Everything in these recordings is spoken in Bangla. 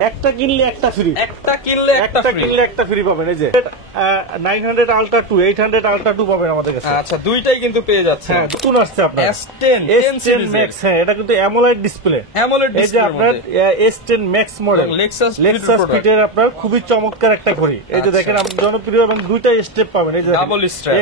একটা কিনলে একটা ফ্রি, একটা কিনলে একটা ফ্রি পাবেন। এই যে 900 আলট্রা 2, 800 আলট্রা 2 পাবেন আমাদের কাছে। আচ্ছা, দুইটাই কিন্তু পেয়ে যাচ্ছে। হ্যাঁ, নতুন আসছে আপনার S10 S10 Max। হ্যাঁ, এটা কিন্তু অ্যামোলেড ডিসপ্লে। এই যে আপনার S10 Max মডেল Lexus ফিটের আপনার খুবই চমৎকার একটা ঘড়ি। এই যে দেখেন আপনার জনপ্রিয় এবং দুইটা স্টেপ পাবেন। এই যে ডাবল স্ট্র্যাপ,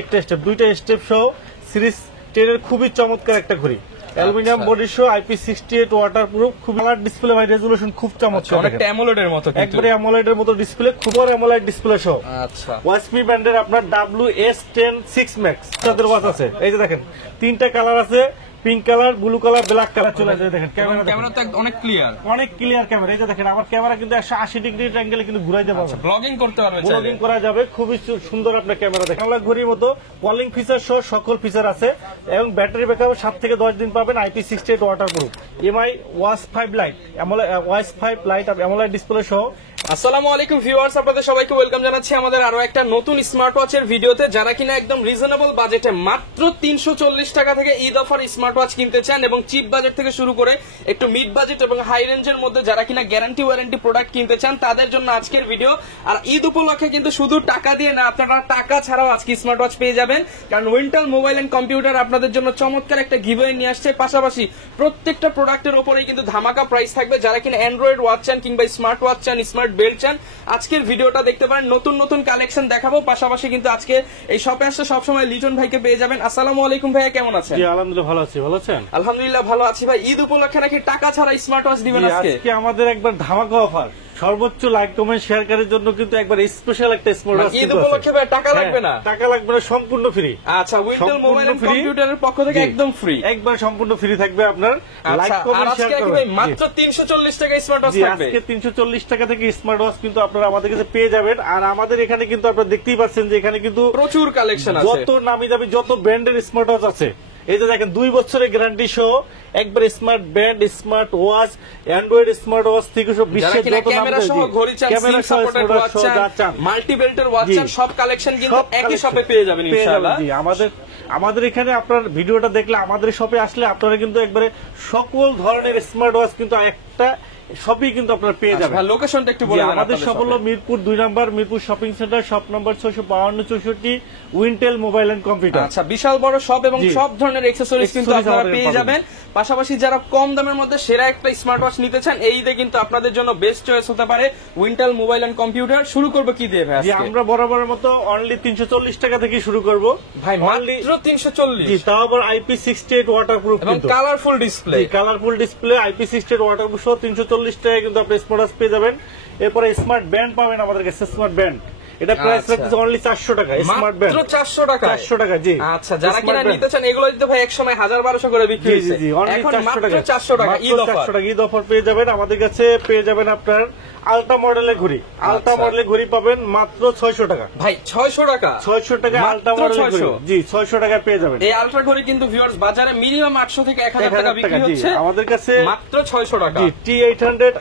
একটা স্টেপ দুইটা স্টেপ সহ সিরিজ 10 এর খুবই চমৎকার একটা ঘড়ি। অ্যালুমিনিয়াম বডি সহ IP68 ওয়াটারপ্রুফ, খুব কালার ডিসপ্লে, ভাই রেজোলিউশন খুব চমৎকার, অনেকটা অ্যামোলেডের মতো, একবারে অ্যামোলেডের মতো ডিসপ্লে, খুব বড় অ্যামোলেড ডিসপ্লে সহ। আচ্ছা, ওয়াচপি ব্র্যান্ডের আপনার WS10 6 Max তাদের ওয়াচ আছে। এই যে দেখেন তিনটা কালার আছে, pink colour, blue colour, black colour চলে যায়। দেখেন ক্যামেরা তো অনেক ক্লিয়ার, ক্যামেরা। এই যে দেখেন আমার ক্যামেরা কিন্তু 180 ডিগ্রি অ্যাঙ্গেলে কিন্তু ঘুরাইতে পারবে, ব্লগিং করতে পারবে, ব্লগিং করা যাবে। খুবই সুন্দর আপনার ক্যামেরা। দেখেন বাংলা ঘড়ির মতো কলিং ফিচার সহ সকল ফিচার আছে এবং ব্যাটারি ব্যাকআপ 7 থেকে 10 দিন পাবেন। IP68 waterproof, MI watch 5 light, watch 5 light AMOLED display সহ। আসসালামু আলাইকুম ভিউয়ার্স, আপনাদের সবাইকে ওয়েলকাম জানাচ্ছি আমাদের আরো একটা নতুন স্মার্ট ওয়াচের ভিডিওতে। যারা কিনা একদম রিজনেবল বাজেটে মাত্র 340 টাকা থেকে ঈদ অফার স্মার্ট ওয়াচ কিনতে চান এবং চিপ বাজেট থেকে শুরু করে একটু মিড বাজেট এবং হাই রেঞ্জের মধ্যে যারা কিনা গ্যারান্টি ওয়ারেন্টি প্রোডাক্ট কিনতে চান, তাদের জন্য আজকের ভিডিও। আর ঈদ উপলক্ষে কিন্তু শুধু টাকা দিয়ে না, আপনারা টাকা ছাড়াও আজকে স্মার্ট ওয়াচ পেয়ে যাবেন, কারণ উইন্টেল মোবাইল এন্ড কম্পিউটার আপনাদের জন্য চমৎকার একটা গিভওয়ে নিয়ে আসছে। পাশাপাশি প্রত্যেকটা প্রোডাক্টের উপরেই কিন্তু ধামাকা প্রাইস থাকবে। যারা কিনা অ্যান্ড্রয়েড ওয়াচ চান কিংবা স্মার্ট ওয়াচ চান, স্মার্ট বেল্ট চান, আজকের ভিডিওটা দেখতে পারেন। নতুন নতুন কালেকশন দেখাবো। পাশাপাশি কিন্তু আজকে এই শপে আসলে সবসময় লিটন ভাইকে পেয়ে যাবেন। আসসালামু আলাইকুম ভাইয়া, কেমন আছেন? জি আলহামদুলিল্লাহ ভালো আছি, ভালো আছেন? আলহামদুলিল্লাহ ভালো আছি ভাই। ঈদ উপলক্ষে নাকি টাকা ছাড়া স্মার্ট ওয়াচ দিবেন আজকে? আজকে আমাদের একবার ধামাকা অফার, সর্বোচ্চ লাইক কমেন্ট শেয়ারকারীর জন্য কিন্তু একবার স্পেশাল একটা স্মার্ট ওয়াচ। ঈদ উপলক্ষে ভাই টাকা লাগবে না? টাকা লাগবে না, সম্পূর্ণ ফ্রি। আচ্ছা, উইন্টেল মোবাইল এন্ড কম্পিউটারের পক্ষ থেকে একদম ফ্রি, একবার সম্পূর্ণ ফ্রি থাকবে আপনার। লাইক কমেন্ট শেয়ার করবেন। মাত্র 340 টাকা স্মার্ট ওয়াচ থাকবে। আজকে 340 টাকা থেকে স্মার্ট ওয়াচ কিন্তু আপনারা আমাদের কাছে পেয়ে যাবেন। আর আমাদের এখানে কিন্তু আপনারা দেখতেই পাচ্ছেন যে এখানে কিন্তু প্রচুর কালেকশন আছে, যত নামি দামি যত ব্র্যান্ডের স্মার্ট ওয়াচ আছে। এই যে দেখেন 2 বছরের গ্যারান্টি সহ একবার smart band, smart watch, Android smart watch থেকে সব বিশ্বের যত ক্যামেরা সহ ঘড়ি চান, ক্যামেরা সহ ওয়াচ চান, মাল্টি বেল্টের ওয়াচ চান, সব কালেকশন কিন্তু একই শপে পেয়ে যাবেন ইনশাআল্লাহ। জি, আমাদের এখানে আপনার ভিডিওটা দেখলে আমাদের শপে আসলে আপনারা কিন্তু একবারে সকল ধরনের স্মার্ট ওয়াচ কিন্তু একটা সবই কিন্তু আপনারা পেয়ে যাবেন। লোকেশনটা একটু বলে দেন। আমাদের শপ হলো মিরপুর 2 নম্বর, মিরপুর শপিং সেন্টার, শপ নম্বর 652-64, উইন্টেল মোবাইল এন্ড কম্পিউটার। আচ্ছা, বিশাল বড় শপ এবং সব ধরনের অ্যাকসেসরিজ কিন্তু আপনারা পেয়ে যাবেন। পাশাপাশি যারা কম দামের মধ্যে সেরা একটা স্মার্ট ওয়াচ নিতে চান, এই ঈদে কিন্তু আপনাদের জন্য বেস্ট চয়েস হতে পারে উইন্টেল মোবাইল এন্ড কম্পিউটার। শুরু করব কি দিয়ে ভাই? আমরা বরাবরের মতো অনলি 340 টাকা থেকে শুরু করব ভাই, মাত্র 340। জি, তাও আবার IP68 ওয়াটারপ্রুফ এবং colourful display. Colourful display, IP68 waterproof সহ 340 টাকা কিন্তু আপনি স্মার্ট ওয়াচ পেয়ে যাবেন। এরপরে স্মার্ট ব্যান্ড পাবেন আমাদের কাছে, স্মার্ট ব্যান্ড। এটা প্রাইস রাখতেছে অনলি 400 টাকা। স্মার্ট ব্যান্ড মাত্র 400 টাকা। 400 টাকা, জি। আচ্ছা, যারা কিনা নিতে চান, এগুলো দিতে ভাই একসময় 1000-1200 করে বিক্রি হয়েছে, জি, অনলি 400 টাকা। 400 টাকা ঈদ অফার। 400 টাকা ঈদ অফার পেয়ে যাবেন। আমাদের কাছে পেয়ে যাবেন আপনার আলট্রা মডেলের ঘড়ি। আলট্রা মডেলের ঘড়ি পাবেন মাত্র 600 টাকা। ভাই 600 টাকা? 600 টাকা আলট্রা মডেলের ঘড়ি। জি, 600 টাকা পেয়ে যাবেন। এই আলট্রা ঘড়ি কিন্তু ভিউয়ার্স বাজারে মিনিমাম 800 থেকে 1000 টাকা বিক্রি হচ্ছে, আমাদের কাছে মাত্র 600 টাকা। জি, T800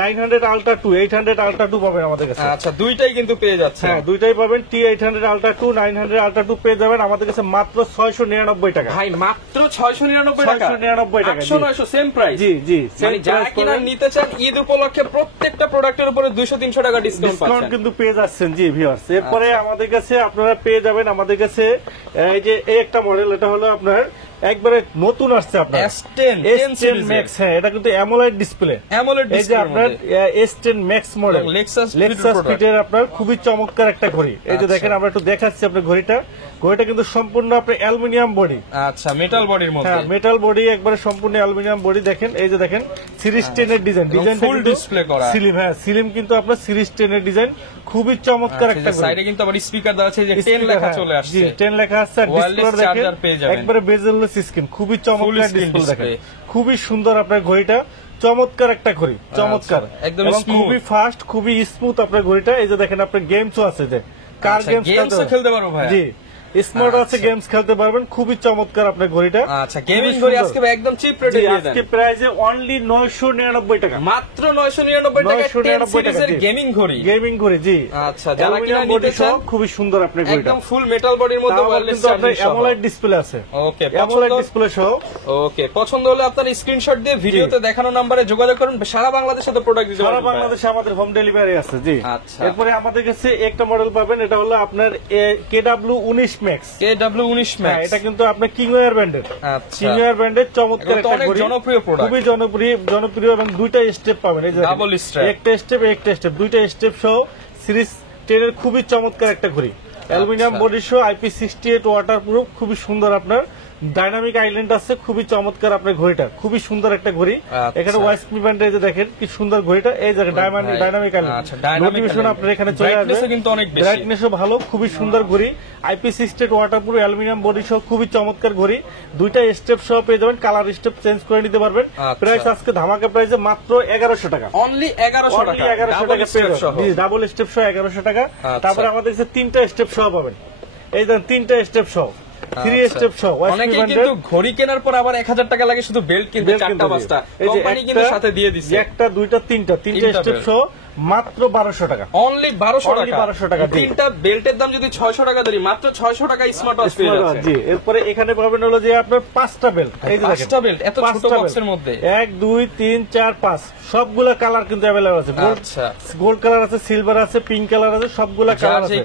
900 আলট্রা 2, 800 আলট্রা 2 পাবেন আমাদের কাছে। আচ্ছা, দুইটাই কিন্তু পেয়ে যাচ্ছে। হ্যাঁ, দুইটাই পাবেন। T800 আলট্রা 2, 900 আলট্রা 2 পেয়ে যাবেন আমাদের কাছে মাত্র 699 টাকা। ভাই মাত্র 699 টাকা। 699 টাকা, 800-900 সেম প্রাইস। জি জি, মানে যারা কিনা নিতে চান ঈদ উপলক্ষে প্রত্যেকটা প্রোডাক্টের উপরে 200-300 টাকা ডিসকাউন্ট পাচ্ছেন কিন্তু পেয়ে যাচ্ছেন। জি ভিউয়ার্স, এরপরে আমাদের কাছে আপনারা পেয়ে যাবেন আমাদের কাছে এই যে এই একটা মডেল, এটা হলো আপনার একবারে নতুন আসছে আপনার S10 Max। হ্যাঁ, এটা কিন্তু অ্যামোলেড ডিসপ্লে। এই যে আপনার S10 Max মডেল Lexus ফিটের আপনার খুবই চমৎকার একটা ঘড়ি। এই যে দেখেন আমরা একটু দেখাচ্ছি আপনার ঘড়িটা কিন্তু সম্পূর্ণ আপনার অ্যালুমিনিয়াম বডি। আচ্ছা, মেটাল বডির মধ্যে। হ্যাঁ, মেটাল বডি, একবারে সম্পূর্ণ অ্যালুমিনিয়াম বডি। দেখেন এই যে দেখেন সিরিজ 10 এর ডিজাইনটা ফুল ডিসপ্লে করা। সিলিম, হ্যাঁ সিলিম কিন্তু আপনার সিরিজ 10 এর ডিজাইন, খুবই চমৎকার একটা ঘড়ি। সাইডে কিন্তু আবার স্পিকার দেওয়া আছে, যে 10 লেখা চলে আসছে। জি, 10 লেখা আছে। আর ডিসপ্লে দেখেন একবারে বেজেললেস স্ক্রিন, খুবই চমৎকার ডিসপ্লে দেখেন, খুবই সুন্দর আপনার ঘড়িটা। চমৎকার একটা ঘড়ি, চমৎকার একদম, খুবই ফাস্ট, খুবই স্মুথ আপনার ঘড়িটা। এই যে দেখেন আপনার গেমসও আছে, যে কার গেমস খেলতে পারো ভাই। জি, স্মার্ট ওয়াচে গেমস খেলতে পারবেন, খুবই চমৎকার আপনার ঘড়িটা। আচ্ছা, গেমিং ঘড়ি আজকে ভাই একদম চিপ রেটে দিয়ে দেন। আজকে প্রাইসে অনলি 999 টাকা, মাত্র 999 টাকা 10 সিরিজের গেমিং ঘড়ি। গেমিং ঘড়ি জি। আচ্ছা, যারা কিনা নিতে চান খুবই সুন্দর আপনার ঘড়িটা, একদম ফুল মেটাল বডির মধ্যে ওয়্যারলেস চার্জিং সহ। অ্যামোলেড ডিসপ্লে আছে। ওকে, অ্যামোলেড ডিসপ্লে সহ। ওকে, পছন্দ হলে আপনার স্ক্রিনশট দিয়ে ভিডিওতে দেখানো নম্বরে যোগাযোগ করুন। সারা বাংলাদেশে তো প্রোডাক্ট দিতে সারা পারবেন। বাংলাদেশে আমাদের হোম ডেলিভারি আছে জি। আচ্ছা, এরপরে আমাদের কাছে একটা মডেল পাবেন, এটা হলো আপনার KW19 ম্যাক্স। KW19 ম্যাক্স, এটা কিন্তু আপনার কিংওয়্যার ব্র্যান্ডের। আচ্ছা, কিংওয়্যার ব্র্যান্ডের চমৎকার এটা তো একটা অনেক ঘড়ি, জনপ্রিয় প্রোডাক্ট, খুবই জনপ্রিয় এবং দুইটা স্টেপ পাবেন, এই যে ডাবল স্ট্র্যাপ, একটা স্টেপ দুইটা স্টেপ সহ সিরিজ 10 এর খুবই চমৎকার একটা ঘড়ি। অ্যালুমিনিয়াম বডি সহ IP68 ওয়াটারপ্রুফ, খুবই সুন্দর আপনার ডাইনামিক আইল্যান্ড আছে, খুবই চমৎকার আপনার ঘড়িটা, খুবই সুন্দর একটা ঘড়ি। এখানে ওয়াইসপি ব্যান্ড এই যে দেখেন কি সুন্দর ঘড়িটা, এই যে ডাইনামিক আইল্যান্ড নোটিফিকেশন আপনার এখানে চলে আসবে, কিন্তু অনেক বেশি, ব্রাইটনেসও ভালো, খুবই সুন্দর ঘড়ি। IP68 ওয়াটারপ্রুফ অ্যালুমিনিয়াম বডি সহ খুবই চমৎকার ঘড়ি, দুইটা স্টেপ সহ পেয়ে যাবেন, কালার স্টেপ চেঞ্জ করে নিতে পারবেন। প্রাইস আজকে ধামাকা প্রাইসে মাত্র 1100 টাকা, অনলি 1100 টাকা, 1100 টাকা পেয়ে যাবেন, ডাবল স্টেপ সহ 1100 টাকা। তারপরে আমাদের কাছে তিনটা স্টেপ সহ পাবেন, এই দেখেন তিনটা স্টেপ সহ, 3 স্টেপ সহ। অনেকে কিন্তু ঘড়ি কেনার পর আবার 1000 টাকা লাগে শুধু বেল্ট কিনতে, 4টা 5টা কোম্পানি কিন্তু সাথে দিয়ে দিচ্ছে, একটা দুইটা তিনটা স্টেপ সহ মাত্র 1200 টাকা, অনলি 1200 টাকা। তিনটা বেল্টের দাম যদি 600 টাকা ধরি, মাত্র 600 টাকা স্মার্ট ওয়াচ পেয়ে যাচ্ছে জি। এরপরে এখানে পাবেন হলো যে আপনার 5টা বেল্ট, এই যে দেখেন 5টা বেল্ট এত ছোট বক্সের মধ্যে, 1 2 3 4 5 সবগুলা কালার কিন্তু अवेलेबल আছে। আচ্ছা, গোল্ড কালার আছে, সিলভার আছে, পিঙ্ক কালার আছে, সবগুলা কালার আছে,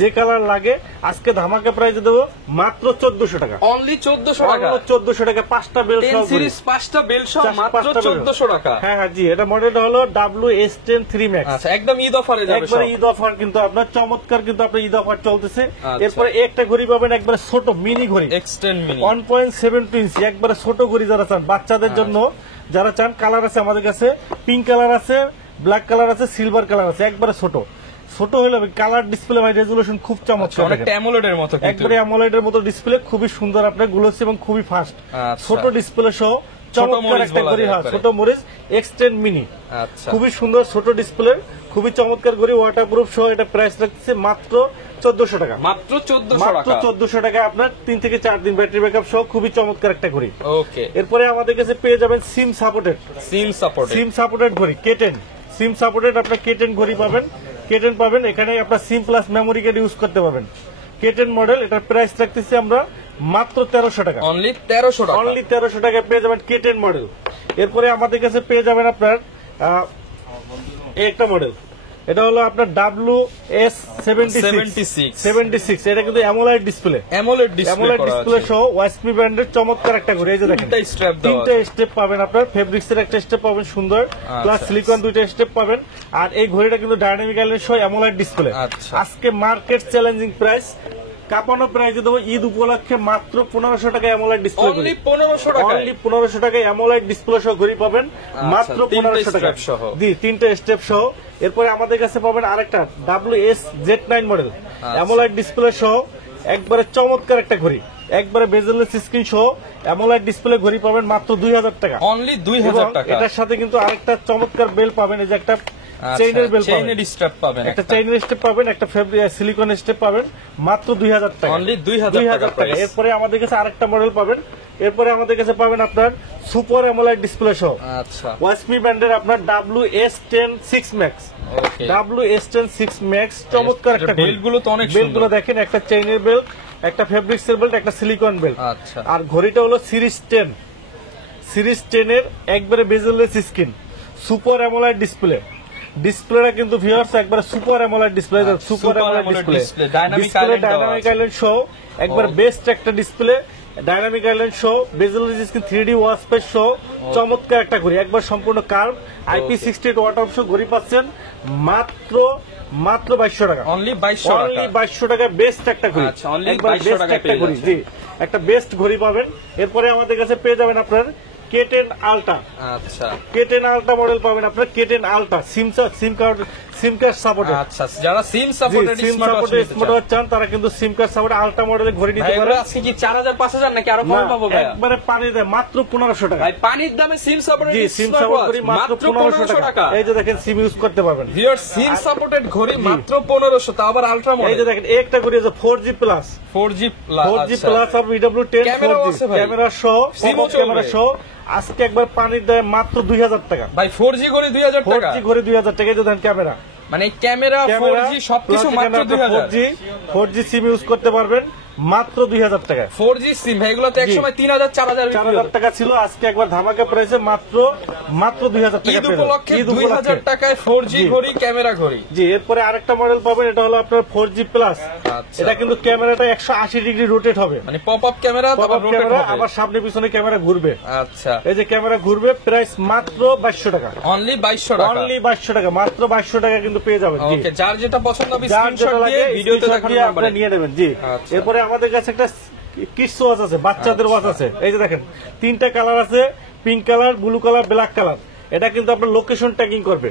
যে কালার লাগে। আজকে ধামাকা প্রাইসে দেবো মাত্র 1400 টাকা, অনলি 1400 টাকা, 1400 টাকা 5টা বেল্ট সহ, 10 সিরিজ 5টা বেল্ট সহ মাত্র 1400 টাকা। হ্যাঁ হ্যাঁ জি, এটা মডেলটা হলো WS10 3 Max। আচ্ছা, একদম ঈদ অফারে যাবে, একবারে ঈদ অফার কিন্তু আপনার চমৎকার, কিন্তু আপনার ঈদ অফার চলতেছে। এরপরে একটা ঘড়ি পাবেন একবারে ছোট মিনি ঘড়ি, X10 মিনি 1.72 ইঞ্চি, একবারে ছোট ঘড়ি যারা চান, বাচ্চাদের জন্য যারা চান। কালার আছে আমাদের কাছে, পিঙ্ক কালার আছে, ব্ল্যাক কালার আছে, সিলভার কালার আছে, একবারে ছোট হলে কালার ডিসপ্লে ভাই রেজুলেশন খুব চমৎকার, অনেকটা অ্যামোলেডের মতো, একবারে অ্যামোলেডের মতো ডিসপ্লে, খুবই সুন্দর আপনার গ্লোসি এবং খুবই ফাস্ট, ছোট ডিসপ্লে সহ চমৎকার একটা ঘড়ি। হ্যাঁ, ছোট মরিচ X10 মিনি, খুবই সুন্দর ছোট ডিসপ্লে, খুবই চমৎকার ঘড়ি, ওয়াটারপ্রুফ সহ। এটা প্রাইস রাখছে মাত্র 1400 টাকা, মাত্র 1400 টাকা আপনার 3 থেকে 4 দিন ব্যাটারি ব্যাকআপ সহ, খুবই চমৎকার একটা ঘড়ি। ওকে, এরপরে আমাদের কাছে পেয়ে যাবেন সিম সাপোর্টেড ঘড়ি, K10 সিম সাপোর্টেড, আপনার K10 ঘড়ি পাবেন, K10 পাবেন। এখানে আপনার সিম প্লাস মেমোরি কার্ড ইউজ করতে পারবেন। K10 মডেল, এটার প্রাইস রাখতেছি আমরা মাত্র 1300 টাকা, অনলি 1300 টাকা, অনলি 1300 টাকা পেয়ে যাবেন K10 মডেল। এরপরে আমাদের কাছে পেয়ে যাবেন আপনার একটা মডেল, এটা হলো আপনার WS76, এটা কিন্তু অ্যামোলেড ডিসপ্লে সহ ওয়াইসপি ব্র্যান্ডের চমৎকার একটা ঘড়ি। এই যে দেখেন তিনটা স্টেপ পাবেন আপনার, ফেব্রিক্স এর একটা স্টেপ পাবেন সুন্দর, প্লাস সিলিকন দুইটা স্টেপ পাবেন। আর এই ঘড়িটা কিন্তু ডাইনামিক আইল্যান্ড সহ অ্যামোলেড ডিসপ্লে। আজকে মার্কেট চ্যালেঞ্জিং প্রাইস, কাপানো প্রাইসে দেবো ঈদ উপলক্ষে মাত্র 1500 টাকা অ্যামোলেড ডিসপ্লে, অনলি 1500 টাকা অ্যামোলেড ডিসপ্লে সহ ঘড়ি পাবেন মাত্র 1500 টাকা জি, তিনটা স্টেপ সহ। এরপরে আমাদের কাছে পাবেন আরেকটা WS-Z9 মডেল, অ্যামোলেড ডিসপ্লে সহ, একবারে চমৎকার একটা ঘড়ি, একবারে বেজেলেস স্ক্রিন সহ অ্যামোলেড ডিসপ্লে ঘড়ি পাবেন মাত্র 2000 টাকা, অনলি 2000 টাকা। এটার সাথে কিন্তু আরেকটা চমৎকার বেল পাবেন, এই যে একটা চেইনের বেল পাবেন, একটা চেইনের স্টেপ পাবেন, একটা সিলিকন স্টেপ পাবেন মাত্র 2000 টাকা, অনলি 2000 টাকা। এরপরে আমাদের কাছে আরেকটা মডেল পাবেন, এরপরে আমাদের কাছে পাবেন আপনার সুপার অ্যামোলেড ডিসপ্লে সহ, আচ্ছা, ওয়াইসপি ব্র্যান্ডের আপনার WS10 6 Max, WS10 6 Max চমৎকার একটা বেল্ট গুলো তো অনেক সুন্দর, বেল্টগুলো দেখেন, একটা চেইনের বেল্ট, একটা ফেব্রিক্সের বেল্ট, একটা সিলিকন বেল্ট। আচ্ছা, আর ঘড়িটা হলো সিরিজ 10 এর একবারে বেজেলেস স্ক্রিন, সুপার অ্যামোলেড ডিসপ্লেটা কিন্তু ভিউয়ার্স একবারে super AMOLED display, super AMOLED display, dynamic island সহ, একবার বেস্ট একটা display, dynamic island show, বেজেলেস screen, 3D watch page show, চমৎকার একটা ঘড়ি, একবার সম্পূর্ণ কার্ভ, IP68 ওয়াটার শো ঘড়ি পাচ্ছেন মাত্র 2200 টাকা, অনলি 2200 টাকা, বেস্ট একটা ঘড়ি, একবার বেস্ট একটা ঘড়ি জি, একটা বেস্ট ঘড়ি পাবেন। এরপরে আমাদের কাছে পেয়ে যাবেন আপনার K10 আলট্রা, আচ্ছা K10 আলট্রা মডেল পাবেন আপনার, K10 আলট্রা সিম কার্ড সাপোর্টেড। আচ্ছা, যারা SIM supported SIM supported smart watch চান তারা কিন্তু সিম কার্ড সাপোর্ট আলট্রা মডেলের ঘড়ি নিতে পারে। আজকে কি 4000 5000 নাকি আরো কম পাবো ভাই? একবারে পানি দেয় মাত্র 1500 টাকা। ভাই পানির দামে সিম সাপোর্টেড জি, সিম সাপোর্ট ঘড়ি মাত্র 1500 টাকা। এই যে দেখেন সিম ইউজ করতে পারবেন। ভিউয়ার সিম সাপোর্টেড ঘড়ি মাত্র 1500, তা আবার আলট্রা মডেল। এই যে দেখেন একটা ঘড়ি আছে 4G plus 4G plus, 4G plus আর VW10 ক্যামেরাও 4G আছে ভাই। ক্যামেরা সহ, সিমও চলবে। ক্যামেরা সহ আজকে একবার পানির দাম মাত্র 2000 টাকা। ভাই 4G ঘড়ি 2000 টাকা, 4G ঘড়ি 2000 টাকা। এই যে দেখেন ক্যামেরা, মানে ক্যামেরা 4G সবকিছু মাত্র 2000। 4G সিম ইউজ করতে পারবেন মাত্র 2000 টাকা। 4G সিম ভাই, এগুলো তো একসময় 3000 4000 4000 টাকা ছিল, আজকে একবার ধামাকা প্রাইসে মাত্র 2000 টাকা। ঈদ উপলক্ষে 2000 টাকায় 4G ঘড়ি, ক্যামেরা ঘড়ি। জি, এরপরে আরেকটা মডেল পাবেন, এটা হলো আপনার 4G প্লাস। আচ্ছা। এটা কিন্তু ক্যামেরাটা 180 ডিগ্রি রোটেট হবে, মানে পপ আপ ক্যামেরা, তারপর রোটেট ক্যামেরা হবে। আবার সামনে পিছনে ক্যামেরা ঘুরবে। আচ্ছা, এই যে ক্যামেরা ঘুরবে, প্রাইস মাত্র 2200 টাকা। অনলি 2200 টাকা, অনলি 2200 টাকা, মাত্র 2200 টাকা কিন্তু পেয়ে যাবেন। জি, ওকে, যার যেটা পছন্দ হবে যার স্ক্রিনশট যেটা দিয়ে লাগে ভিডিওতে screenshot দেখানো দিয়ে নাম্বারে আপনি নিয়ে নেবেন। জি, আচ্ছা। এরপরে আমাদের কাছে একটা কিডস ওয়াচ আছে, বাচ্চাদের ওয়াচ আছে। এই যে দেখেন 3টা কালার আছে, pink colour, blue colour, black colour. এটা কিন্তু আপনার লোকেশন ট্যাগিং করবে,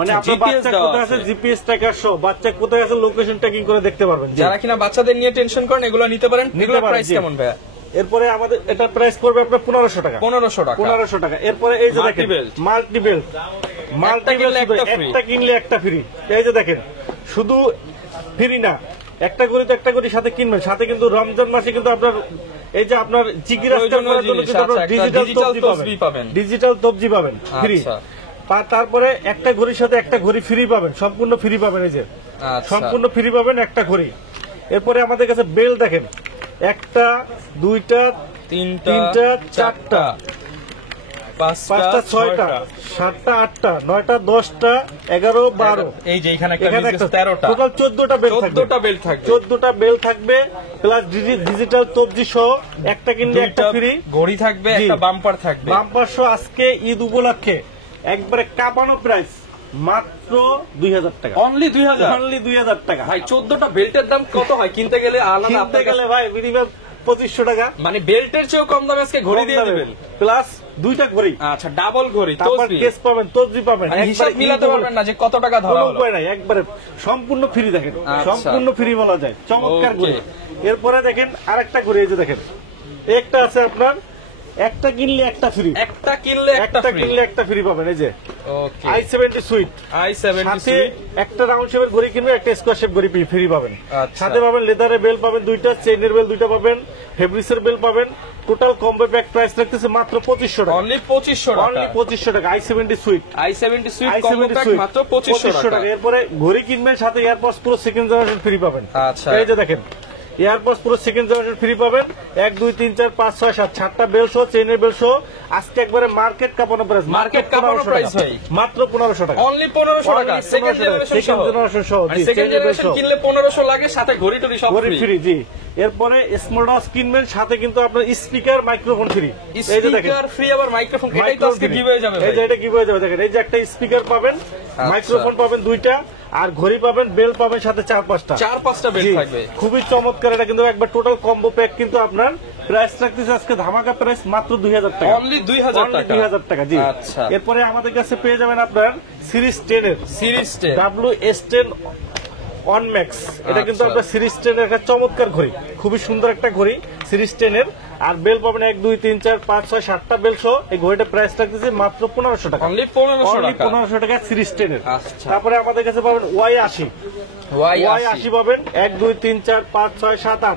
মানে আপনার GPS বাচ্চা দেওয়া কোথায় আছে আছে। জিপিএস ট্র্যাকার সহ বাচ্চা কোথায় আছে লোকেশন ট্যাগিং করে দেখতে পারবেন। জি, যারা কিনা বাচ্চাদের নিয়ে টেনশন করেন এগুলো নিতে পারেন। নিতে এগুলোর পারেন, প্রাইস জি। কেমন ভাইয়া? এরপরে আমাদের এটা প্রাইস পড়বে আপনার 1500 টাকা। 1500 টাকা। 1500 টাকা। এরপরে এই যে দেখেন Multi-belt। মাল্টি বেল্ট, কিনলে একটা free। একটা কিনলে একটা ফ্রি। এই যে দেখেন, শুধু ফ্রি না, একটা করে তো একটা করে সাথে কিনবেন, সাথে কিন্তু রমজান মাসে কিন্তু আপনার এই যে আপনার জিগি রাস্তা করার জন্য কিন্তু আপনার আচ্ছা, একটা ডিজিটাল digital তবজি তসবি পাবেন, পাবেন। ডিজিটাল তবজি পাবেন ফ্রি। আচ্ছা। তারপরে একটা ঘড়ির সাথে একটা ঘড়ি ফ্রি পাবেন, সম্পূর্ণ ফ্রি পাবেন। এই যে আচ্ছা। সম্পূর্ণ ফ্রি পাবেন একটা ঘড়ি। এরপরে আমাদের কাছে বেল দেখেন, একটা, দুইটা, তিনটা, চারটা, পাঁচটা, ছয়টা, সাতটা, আটটা, নয়টা, 10টা, 11, 12। এই যে এখানে একটা এখানে 13টা, টোটাল 14টা বেল থাকবে। 14টা বেল্ট থাকবে। 14টা বেল থাকবে, প্লাস ডিজিটাল তবজি সহ একটা কিনলে একটা দুইটা ফ্রি। ঘড়ি থাকবে, জি। একটা বাম্পার থাকবে। বাম্পার সহ আজকে ঈদ উপলক্ষে একবারে কাঁপানো প্রাইস মাত্র 2000 টাকা। অনলি 2000। অনলি 2000 টাকা। ভাই 14টা বেল্টের দাম কত হয় কিনতে গেলে? আলাদা কিনতে আপনার গেলে ভাই মিনিমাম 2500 টাকা। মানে বেল্টের চেয়েও কম দামে আজকে ঘড়ি দিয়ে দিবেন। প্লাস দুইটা ঘড়ি, আচ্ছা, ডাবল ঘড়ি, তারপর তসবি। কেস পাবেন, তসবি পাবেন। মানে হিসাব একবারে মিলাতে পারবেন না যে কত টাকা ধরা কোনো হলো। উপায় নাই, একবারে সম্পূর্ণ ফ্রি। দেখেন আচ্ছা। সম্পূর্ণ ফ্রি বলা যায়, চমৎকার Okay. ঘড়ি। এরপরে দেখেন আরেকটা ঘড়ি, এই যে দেখেন একটা আছে আপনার, একটা কিনলে একটা ফ্রি, একটা কিনলে একটা একটা ফ্রি। কিনলে একটা ফ্রি পাবেন। এই যে ওকে, i70 সুইট, i70 সাথে একটা রাউন্ড শেপের ঘড়ি কিনবে, একটা স্কোয়ার শেপ ঘড়ি ফ্রি পাবেন। আচ্ছা। সাথে পাবেন লেদারের বেল পাবেন দুইটা, চেইনের বেল দুইটা পাবেন, ফেব্রিক্সের বেল পাবেন। টোটাল কম্বো প্যাক প্রাইস রাখতেছে মাত্র 2500 টাকা। অনলি 2500 টাকা। অনলি 2500 টাকা। i70 sweet, i70 sweet combo pack মাত্র 2500 টাকা। এরপরে ঘড়ি কিনবেন, সাথে AirPods pro second generation free পাবেন। আচ্ছা। এই যে দেখেন AirPods pro second generation free পাবেন। 1, 2, 3, 4, 5, 6, 7, 7টা বেল সহ, চেইনের বেল সহ আজকে একবারে মার্কেট কাঁপানো প্রাইস। মার্কেট কাঁপানো প্রাইস ভাই। মাত্র 1500 টাকা। অনলি 1500 টাকা। সেকেন্ড জেনারেশন সহ। সেকেন্ড জেনারেশন কিনলে 1500 লাগে, সাথে ঘড়ি টড়ি সব ঘড়ি ফ্রি। ফ্রি। জি, এরপরে স্মার্ট ওয়াচ কিনবেন, সাথে কিন্তু আপনার স্পিকার, মাইক্রোফোন ফ্রি। এই যে দেখেন স্পিকার ফ্রি, আবার মাইক্রোফোন। এটাই তো আজকে গিভ হয়ে যাবে এই ভাই। যে এটা কি হয়ে যাবে দেখেন, এই যে একটা স্পিকার পাবেন, মাইক্রোফোন পাবেন দুইটা, আর ঘড়ি পাবেন, বেল পাবেন সাথে 4-5টা, 4-5টা বেল্ট জি, থাকবে। খুবই চমৎকার। এটা কিন্তু একবার টোটাল কম্বো প্যাক কিন্তু আপনার প্রাইস রাখতেছে আজকে ধামাকা প্রাইস মাত্র 2000 টাকা। অনলি 2000 টাকা। 2000 টাকা। জি, আচ্ছা। এরপরে আমাদের কাছে পেয়ে যাবেন আপনার সিরিজ 10 এর সিরিজ 10 WS10 অন ম্যাক্স। এটা কিন্তু আচ্ছা। আপনার সিরিজ 10 এর একটা চমৎকার ঘড়ি, খুবই সুন্দর একটা ঘড়ি সিরিজ 10 এর। আর বেল পাবেন 1, 2, 3, 4, 5, 6, 7টা বেল সহ। এই ঘড়িটা প্রাইস রাখতেছে মাত্র 1500 টাকা। অনলি 1500 অনলি টাকা। 1500 টাকা সিরিজ 10 এর। আচ্ছা। তারপরে আমাদের কাছে পাবেন Y80 Y80 পাবেন 1, 2, 3, 4, 5, 6, 7,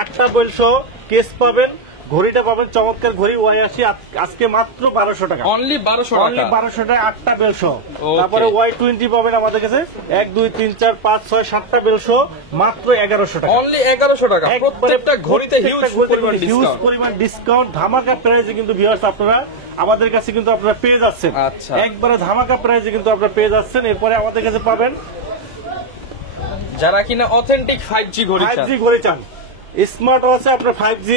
8 8টা বেল সহ কেস পাবেন। ঘড়িটা পাবেন চমৎকার ঘড়ি Y80 আজকে মাত্র 1200 টাকা। অনলি 1200 অনলি টাকা। 1200 টাকা 8টা বেল সহ। Okay. তারপরে Y20 পাবেন আমাদের কাছে 1, 2, 3, 4, 5, 6, 7টা বেল সহ মাত্র 1100 টাকা। অনলি 1100 টাকা। প্রত্যেকটা ঘড়িতে হিউজ পরিমাণ হিউজ ডিসকাউন্ট। পরিমাণ ডিসকাউন্ট, ধামাকা প্রাইসে কিন্তু ভিউয়ার্স আপনারা আমাদের কাছে কিন্তু আপনারা পেয়ে যাচ্ছেন। আচ্ছা। একবারে ধামাকা প্রাইসে কিন্তু আপনারা পেয়ে যাচ্ছেন। এরপরে আমাদের কাছে পাবেন যারা কিনা অথেন্টিক 5G ঘড়ি চান, 5G ঘড়ি চান, স্মার্ট ওয়াচে আপনার 5G,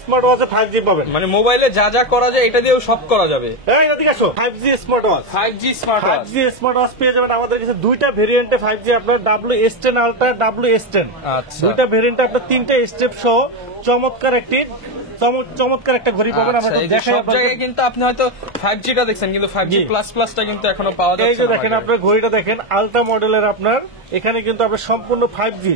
স্মার্ট ওয়াচে 5G পাবেন। মানে মোবাইলে যা যা করা যায় এটা দিয়েও সব করা যাবে। এই এদিকে আসো, 5G smart watch, 5G smart watch. 5G smart watch পেয়ে যাবেন আমাদের কাছে দুইটা ভেরিয়েন্টে 5G আপনার WS10 আলট্রা, WS10 আচ্ছা। দুইটা ভেরিয়েন্টে আপনার 3টা স্টেপ সহ চমৎকার একটি চমৎকার একটা ঘড়ি পাবেন। আমরা আচ্ছা, এই যে দেখাই সব আপনাদের। জায়গায় কিন্তু আপনি হয়তো 5G টা দেখছেন, কিন্তু 5G জি। প্লাস প্লাসটা কিন্তু এখনো পাওয়া এই যাচ্ছে যে না দেখেন বাজারে। আপনার ঘড়িটা দেখেন আলট্রা মডেলের আপনার, এখানে কিন্তু আপনার সম্পূর্ণ 5G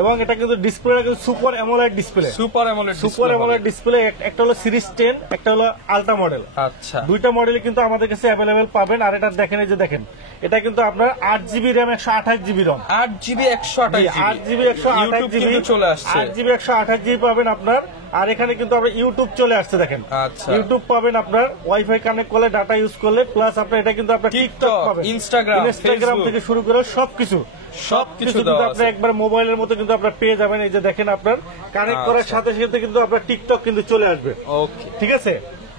এবং এটা কিন্তু ডিসপ্লেটা কিন্তু super AMOLED display. Super AMOLED super AMOLED display, একটা হলো সিরিজ 10, একটা হলো আলট্রা মডেল। আচ্ছা, দুইটা মডেলই কিন্তু আমাদের কাছে অ্যাভেলেবেল পাবেন। আর এটা দেখেন, এই যে দেখেন, এটা কিন্তু আপনার 8GB র্যাম 128GB রম, 8GB 128GB 8GB YouTube 128GB কিন্তু চলে আসছে। 8GB 128GB পাবেন আপনার। আর এখানে কিন্তু আপনার ইউটিউব চলে আসছে দেখেন। আচ্ছা। ইউটিউব পাবেন আপনার ওয়াইফাই কানেক্ট করলে, ডাটা ইউজ করলে, প্লাস আপনার এটা কিন্তু আপনার টিকটক টিকটক, পাবেন, ইনস্টাগ্রাম, ইনস্টাগ্রাম ফেসবুক। থেকে শুরু করে সবকিছু সবকিছু কিন্তু দেওয়া আপনি আছে। একবার মোবাইলের মতো কিন্তু আপনার পেয়ে যাবেন। এই যে দেখেন আপনার কানেক্ট করার আচ্ছা। সাথে সাথে কিন্তু আপনার টিকটক কিন্তু চলে আসবে। ওকে, ঠিক আছে,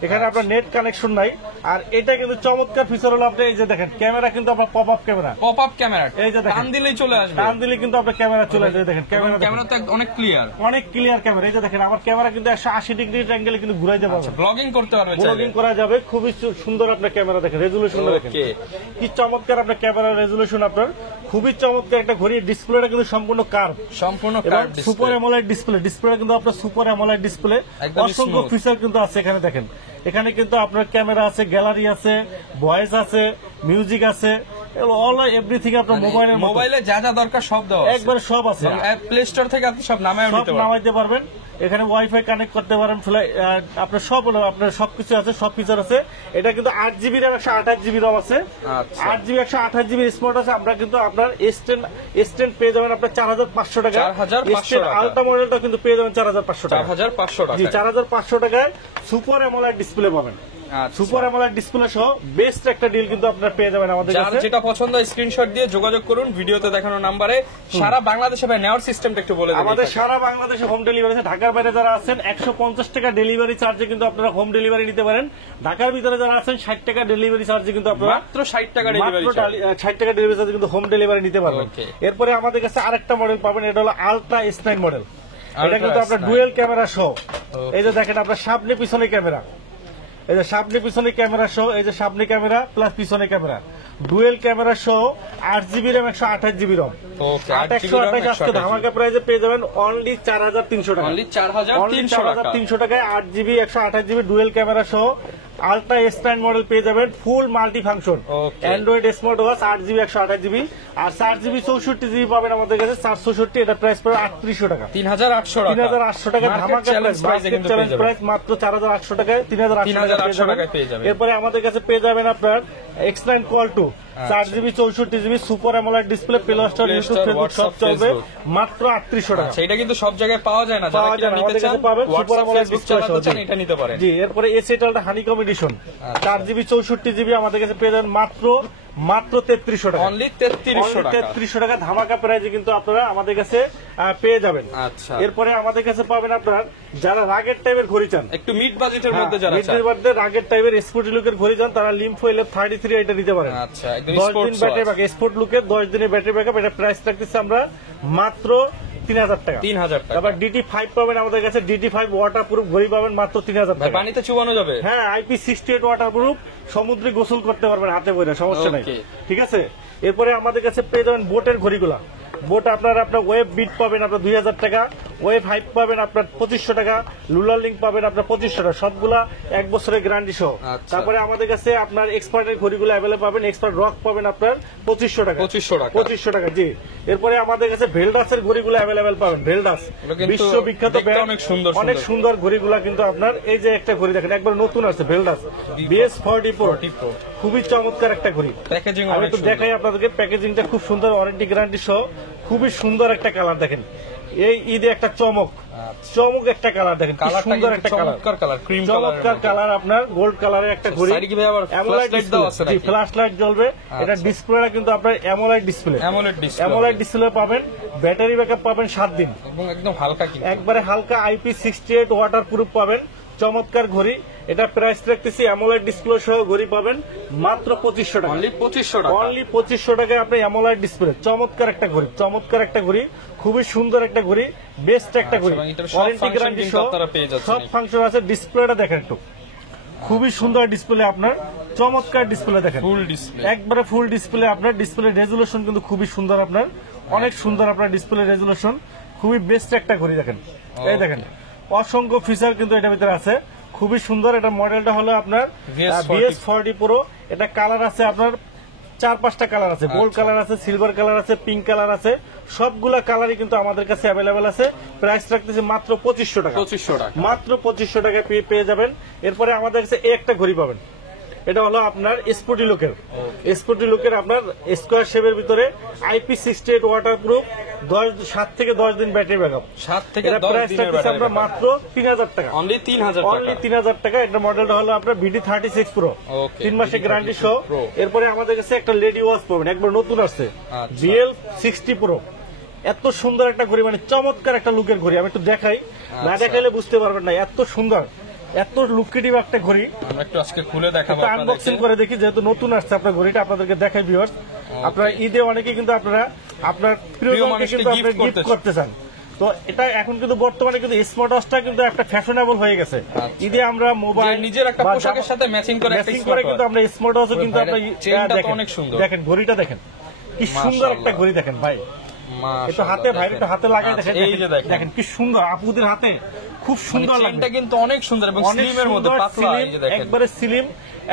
এখানে আপনার নেট কানেকশন নাই। আর এটা কিন্তু চমৎকার ফিচার হলো আপনি এই যে দেখেন ক্যামেরা কিন্তু আপনার pop up camera, pop up camera, এই যে দেখেন। টান দিলেই চলে আসবে। টান দিলে কিন্তু আপনার ক্যামেরা চলে আসবে। দেখেন ক্যামেরা, ক্যামেরা তো অনেক ক্লিয়ার, অনেক ক্লিয়ার ক্যামেরা। এই যে দেখেন আমার ক্যামেরা কিন্তু 180 ডিগ্রি অ্যাঙ্গেলে কিন্তু ঘুরাইতে পারবে, ব্লগিং করতে পারবে চাইলে। ব্লগিং করা যাবে। খুবই সুন্দর আপনার ক্যামেরা দেখেন, রেজুলেশন দেখেন Okay. কি চমৎকার আপনার ক্যামেরা রেজুলেশন আপনার, খুবই চমৎকার একটা ঘড়ি। ডিসপ্লেটা কিন্তু সম্পূর্ণ কার্ভ সম্পূর্ণ এবং curve super display. AMOLED display. ডিসপ্লেটা কিন্তু আপনার সুপার অ্যামোলেড ডিসপ্লে, একদম অসংখ্য smooth। ফিচার কিন্তু আছে এখানে দেখেন। এখানে কিন্তু আপনার ক্যামেরা আছে, গ্যালারি আছে, ভয়েস আছে, মিউজিক আছে, অল এভরিথিং আপনার মোবাইলের মতো মোবাইলে যা যা দরকার সব দেওয়া আছে। একবার সব আছে। প্লে স্টোর থেকে আপনি সব নামায় সব নিতে পারবেন। নামাইতে পারবেন। এখানে ওয়াইফাই কানেক্ট করতে পারেন, আপনার সব আপনার সবকিছু আছে, সব ফিচার আছে। এটা কিন্তু 8GB র্যাম 128GB রম আছে, আচ্ছা। 8GB 128GB স্মার্ট আছে। আমরা কিন্তু আপনার S10 পেয়ে যাবেন আপনার 4500 টাকা। 4500 টাকা। আলট্রা মডেলটা কিন্তু পেয়ে যাবেন 4500 টাকা। 4500 টাকা। জি, 4500 টাকায় সুপার অ্যামোলেড ডিসপ্লে পাবেন। আচ্ছা। সুপার অ্যামোলেড ডিসপ্লে সহ বেস্ট একটা ডিল কিন্তু আপনারা পেয়ে যাবেন আমাদের যার কাছে। যেটা পছন্দ স্ক্রিনশট দিয়ে যোগাযোগ করুন ভিডিওতে দেখানো নাম্বারে। সারা বাংলাদেশে ভাই নেওয়ার সিস্টেমটা একটু বলে দিন। আমাদের সারা বাংলাদেশে হোম ডেলিভারি আছে। ঢাকার বাইরে যারা আছেন 150 টাকা ডেলিভারি চার্জে কিন্তু আপনারা হোম ডেলিভারি নিতে পারেন। ঢাকার ভিতরে যারা আছেন 60 টাকা ডেলিভারি চার্জে কিন্তু আপনারা মাত্র 60 টাকা ডেলিভারি মাত্র চার্জ। 60 টাকা ডেলিভারি চার্জে কিন্তু হোম ডেলিভারি নিতে পারবেন। Okay. এরপরে আমাদের কাছে আরেকটা মডেল পাবেন, এটা হলো আলট্রা S9 মডেল। এটা Ultra কিন্তু আপনার S9 ডুয়েল ক্যামেরা সহ। এই যে দেখেন আপনার সামনে পিছনে ক্যামেরা, এই যে সামনে পিছনে ক্যামেরা সহ, এই যে সামনে ক্যামেরা প্লাস পিছনে ক্যামেরা, ডুয়েল ক্যামেরা সহ, 8GB র্যাম 128GB রম। ওকে, 828 আজকে ধামাকা প্রাইজে পেয়ে যাবেন অনলি 4300 টাকা। অনলি 4300 টাকা। 4300 টাকায় 8GB 128GB ডুয়েল ক্যামেরা সহ আলট্রা S9 মডেল পেয়ে যাবেন, full multi function Okay. Android smart watch, 8GB 128GB আর 4GB 64GB পাবেন আমাদের কাছে 464। এটা প্রাইস পড়ে 3800 টাকা। 3800 টাকা। 3800 টাকা Market ধামাকা challenge প্রাইস, price এ কিন্তু পেয়ে চ্যালেঞ্জ যাবেন। প্রাইস মাত্র 4800 টাকায় 3800 টাকায় পেয়ে যাবেন। এরপরে আমাদের কাছে পেয়ে যাবেন আপনার X9 Call 2 4GB 64GB super AMOLED display, play store, Play YouTube, Store, Facebook সব WhatsApp, চলবে Facebook। মাত্র 3800 টাকা। আচ্ছা, এটা কিন্তু সব জায়গায় পাওয়া যায় না। যারা পাওয়া কিনা যায় না, নিতে আমাদের চান কাছে পাবেন super WhatsApp, AMOLED Facebook display চালাতে সহ। চান এটা নিতে পারেন। জি, এরপরে এসএটালটা হানিকম এডিশন 4GB 64GB আমাদের কাছে পেয়ে যাবেন মাত্র 3300 টাকা। অনলি 3300 টাকা। 3300 টাকা ধামাকা প্রাইজে কিন্তু আপনারা আমাদের কাছে পেয়ে যাবেন। আচ্ছা। এরপরে আমাদের কাছে পাবেন আপনার যারা রাগের টাইপের ঘড়ি চান, একটু মিড বাজেটের মধ্যে যারা চান। মিডের মধ্যে রাগের টাইপের স্পোর্ট লুকের ঘড়ি চান, তারা লিম্ফো LF33 এটা নিতে পারেন। আচ্ছা, একদম 10 দিন স্পোর্টস ব্যাটারি ব্যাকআপ, স্পোর্ট লুকের 10 দিনের ব্যাটারি ব্যাকআপ। এটা প্রাইস রাখতেছি আমরা মাত্র 3000 টাকা। 3000 টাকা। তারপর DT5 পাবেন আমাদের কাছে, DT5 ওয়াটারপ্রুফ ঘড়ি পাবেন মাত্র 3000 ভাই টাকা। পানিতে চুবানো যাবে? হ্যাঁ, IP68 ওয়াটারপ্রুফ, সমুদ্রে গোসল করতে পারবেন হাতে বইরা, সমস্যা নাই। Okay. ঠিক আছে, এরপরে আমাদের কাছে পেয়ে যাবেন বোটের ঘড়িগুলা। বোট আপনার ওয়েব বিট পাবেন আপনার 2000 টাকা, ওয়েব হাইপ পাবেন আপনার 2500 টাকা, লুলার লিঙ্ক পাবেন আপনার 2500 টাকা, সবগুলা 1 বছরের গ্যারান্টি সহ। আচ্ছা। তারপরে আমাদের কাছে আপনার এক্সপার্টের ঘড়িগুলো অ্যাভেলেবল পাবেন, এক্সপার্ট রক পাবেন আপনার 2500 টাকা। 2500 টাকা। 2500 টাকা, জি। এরপরে আমাদের কাছে ভেলডাসের ঘড়িগুলো অ্যাভেলেবেল পাবেন, ভেলডাস এগুলো কিন্তু বিশ্ববিখ্যাত দেখতে brand, অনেক সুন্দর অনেক সুন্দর। সুন্দর ঘড়িগুলা কিন্তু আপনার। এই যে একটা ঘড়ি দেখেন একবার নতুন আছে, ভেলডাস BS40 Pro, খুবই চমৎকার একটা ঘড়ি। প্যাকেজিং আমি অনেক একটু সুন্দর। দেখাই আপনাদেরকে, প্যাকেজিংটা খুব সুন্দর, ওয়ারেন্টি গ্যারান্টি সহ, খুবই সুন্দর একটা কালার দেখেন। এই ঈদে একটা চমক একটা কালার দেখেন, কি কালারটা সুন্দর কিন্তু একটা কালার, চমৎকার কালার, ক্রিম চমৎকার কালার আপনার গোল্ড কালারের একটা ঘড়ি। সাইডে কি ভাই আবার AMOLED flashlight দেওয়া আছে display, জি, নাকি? ফ্ল্যাশ লাইট জ্বলবে। এটা আচ্ছা। ডিসপ্লেটা কিন্তু আপনার AMOLED display, AMOLED display AMOLED display পাবেন, ব্যাটারি ব্যাকআপ পাবেন 7 দিন, এবং একদম হালকা কিন্তু। একবারে হালকা, IP68 ওয়াটারপ্রুফ পাবেন, চমৎকার ঘড়ি। এটা প্রাইস রাখতেছি অ্যামোলেড ডিসপ্লে সহ ঘড়ি পাবেন মাত্র 2500 টাকা। অনলি 2500 টাকা। অনলি 2500 টাকায় আপনি অ্যামোলেড ডিসপ্লে, চমৎকার একটা ঘড়ি, চমৎকার একটা ঘড়ি, খুবই সুন্দর একটা ঘড়ি, বেস্ট একটা ঘড়ি, এবং এটার সব ওয়ারেন্টি function গ্যারান্টি কিন্তু সহ আপনারা পেয়ে যাচ্ছেন। সব ফাংশন আছে। ডিসপ্লেটা দেখেন একটু, খুবই সুন্দর ডিসপ্লে আপনার, চমৎকার ডিসপ্লে দেখেন, ফুল ডিসপ্লে। একবারে ফুল ডিসপ্লে আপনার। ডিসপ্লে রেজুলেশন কিন্তু খুবই সুন্দর আপনার, অনেক সুন্দর আপনার ডিসপ্লে রেজুলেশন, খুবই বেস্ট একটা ঘড়ি দেখেন। এই দেখেন অসংখ্য ফিচার কিন্তু এটার ভিতরে আছে, খুবই সুন্দর। এটা মডেলটা হলো আপনার VS40 VS40 Pro। এটা কালার আছে আপনার 4-5টা কালার আছে, গোল্ড কালার আছে, সিলভার কালার আছে, পিঙ্ক কালার আছে, সবগুলা কালারই কিন্তু আমাদের কাছে অ্যাভেলেবেল আছে। প্রাইস রাখতেছে মাত্র 2500 টাকা, 2500 টাকা, মাত্র 2500 টাকা পেয়ে যাবেন। এরপরে আমাদের কাছে এই একটা ঘড়ি পাবেন, এটা হলো আপনার স্পোর্টি লুকের, স্পোর্টি লুকের আপনার স্কোয়ার শেপের ভিতরে IP68 ওয়াটারপ্রুফ, 7 থেকে 10 দিন ব্যাটারি ব্যাকআপ। 7 থেকে এটা 10 প্রাইস দিনের রাখতেছি ব্যাটারি আমরা মাত্র 3000 টাকা, অনলি 3000 অনলি টাকা, 3000 টাকা। এটা মডেলটা হলো আপনার VD36 Pro, Okay, 3 মাসের গ্যারান্টি VD36 সহ। Pro। এরপরে আমাদের কাছে একটা লেডি ওয়াচ পাবেন, একবার নতুন আসছে, আচ্ছা। BL60 Pro। এত সুন্দর একটা ঘড়ি, মানে চমৎকার একটা লুকের ঘড়ি। আমি একটু দেখাই, না দেখাইলে বুঝতে পারবেন না, এত সুন্দর, এত লুকেটিভ একটা ঘড়ি। আমরা একটু আজকে খুলে দেখাবো একটা আনবক্সিং করে দেখি, যেহেতু নতুন আসছে আপনার ঘড়িটা, আপনাদেরকে দেখাই ভিউয়ার্স। আপনারা ঈদে অনেকে কিন্তু আপনারা আপনার প্রিয়জনকে মানুষকে কিন্তু gift আপনারা গিফট করতে চান। তো এটা এখন কিন্তু বর্তমানে কিন্তু স্মার্ট ওয়াচটা কিন্তু একটা ফ্যাশনেবল হয়ে গেছে। ঈদে আমরা যে মোবাইল নিজের একটা বা পোশাকের সাথে ম্যাচিং করে একটা ম্যাচিং করে কিন্তু আমরা স্মার্ট ওয়াচও কিন্তু ভাইরা, আপনার চেইনটা তো দেখেন, অনেক সুন্দর। দেখেন ঘড়িটা দেখেন কি সুন্দর একটা ঘড়ি, দেখেন ভাই একটু হাতে, ভাই একটু হাতে লাগাই দেখেন, এই যে দেখেন কি সুন্দর, আপুদের হাতে খুব সুন্দর লাগবে। চেইনটা কিন্তু অনেক সুন্দর এবং অনেক স্লিমের মধ্যে সুন্দর, পাতলা, এই slim, যে দেখেন একবারে স্লিম,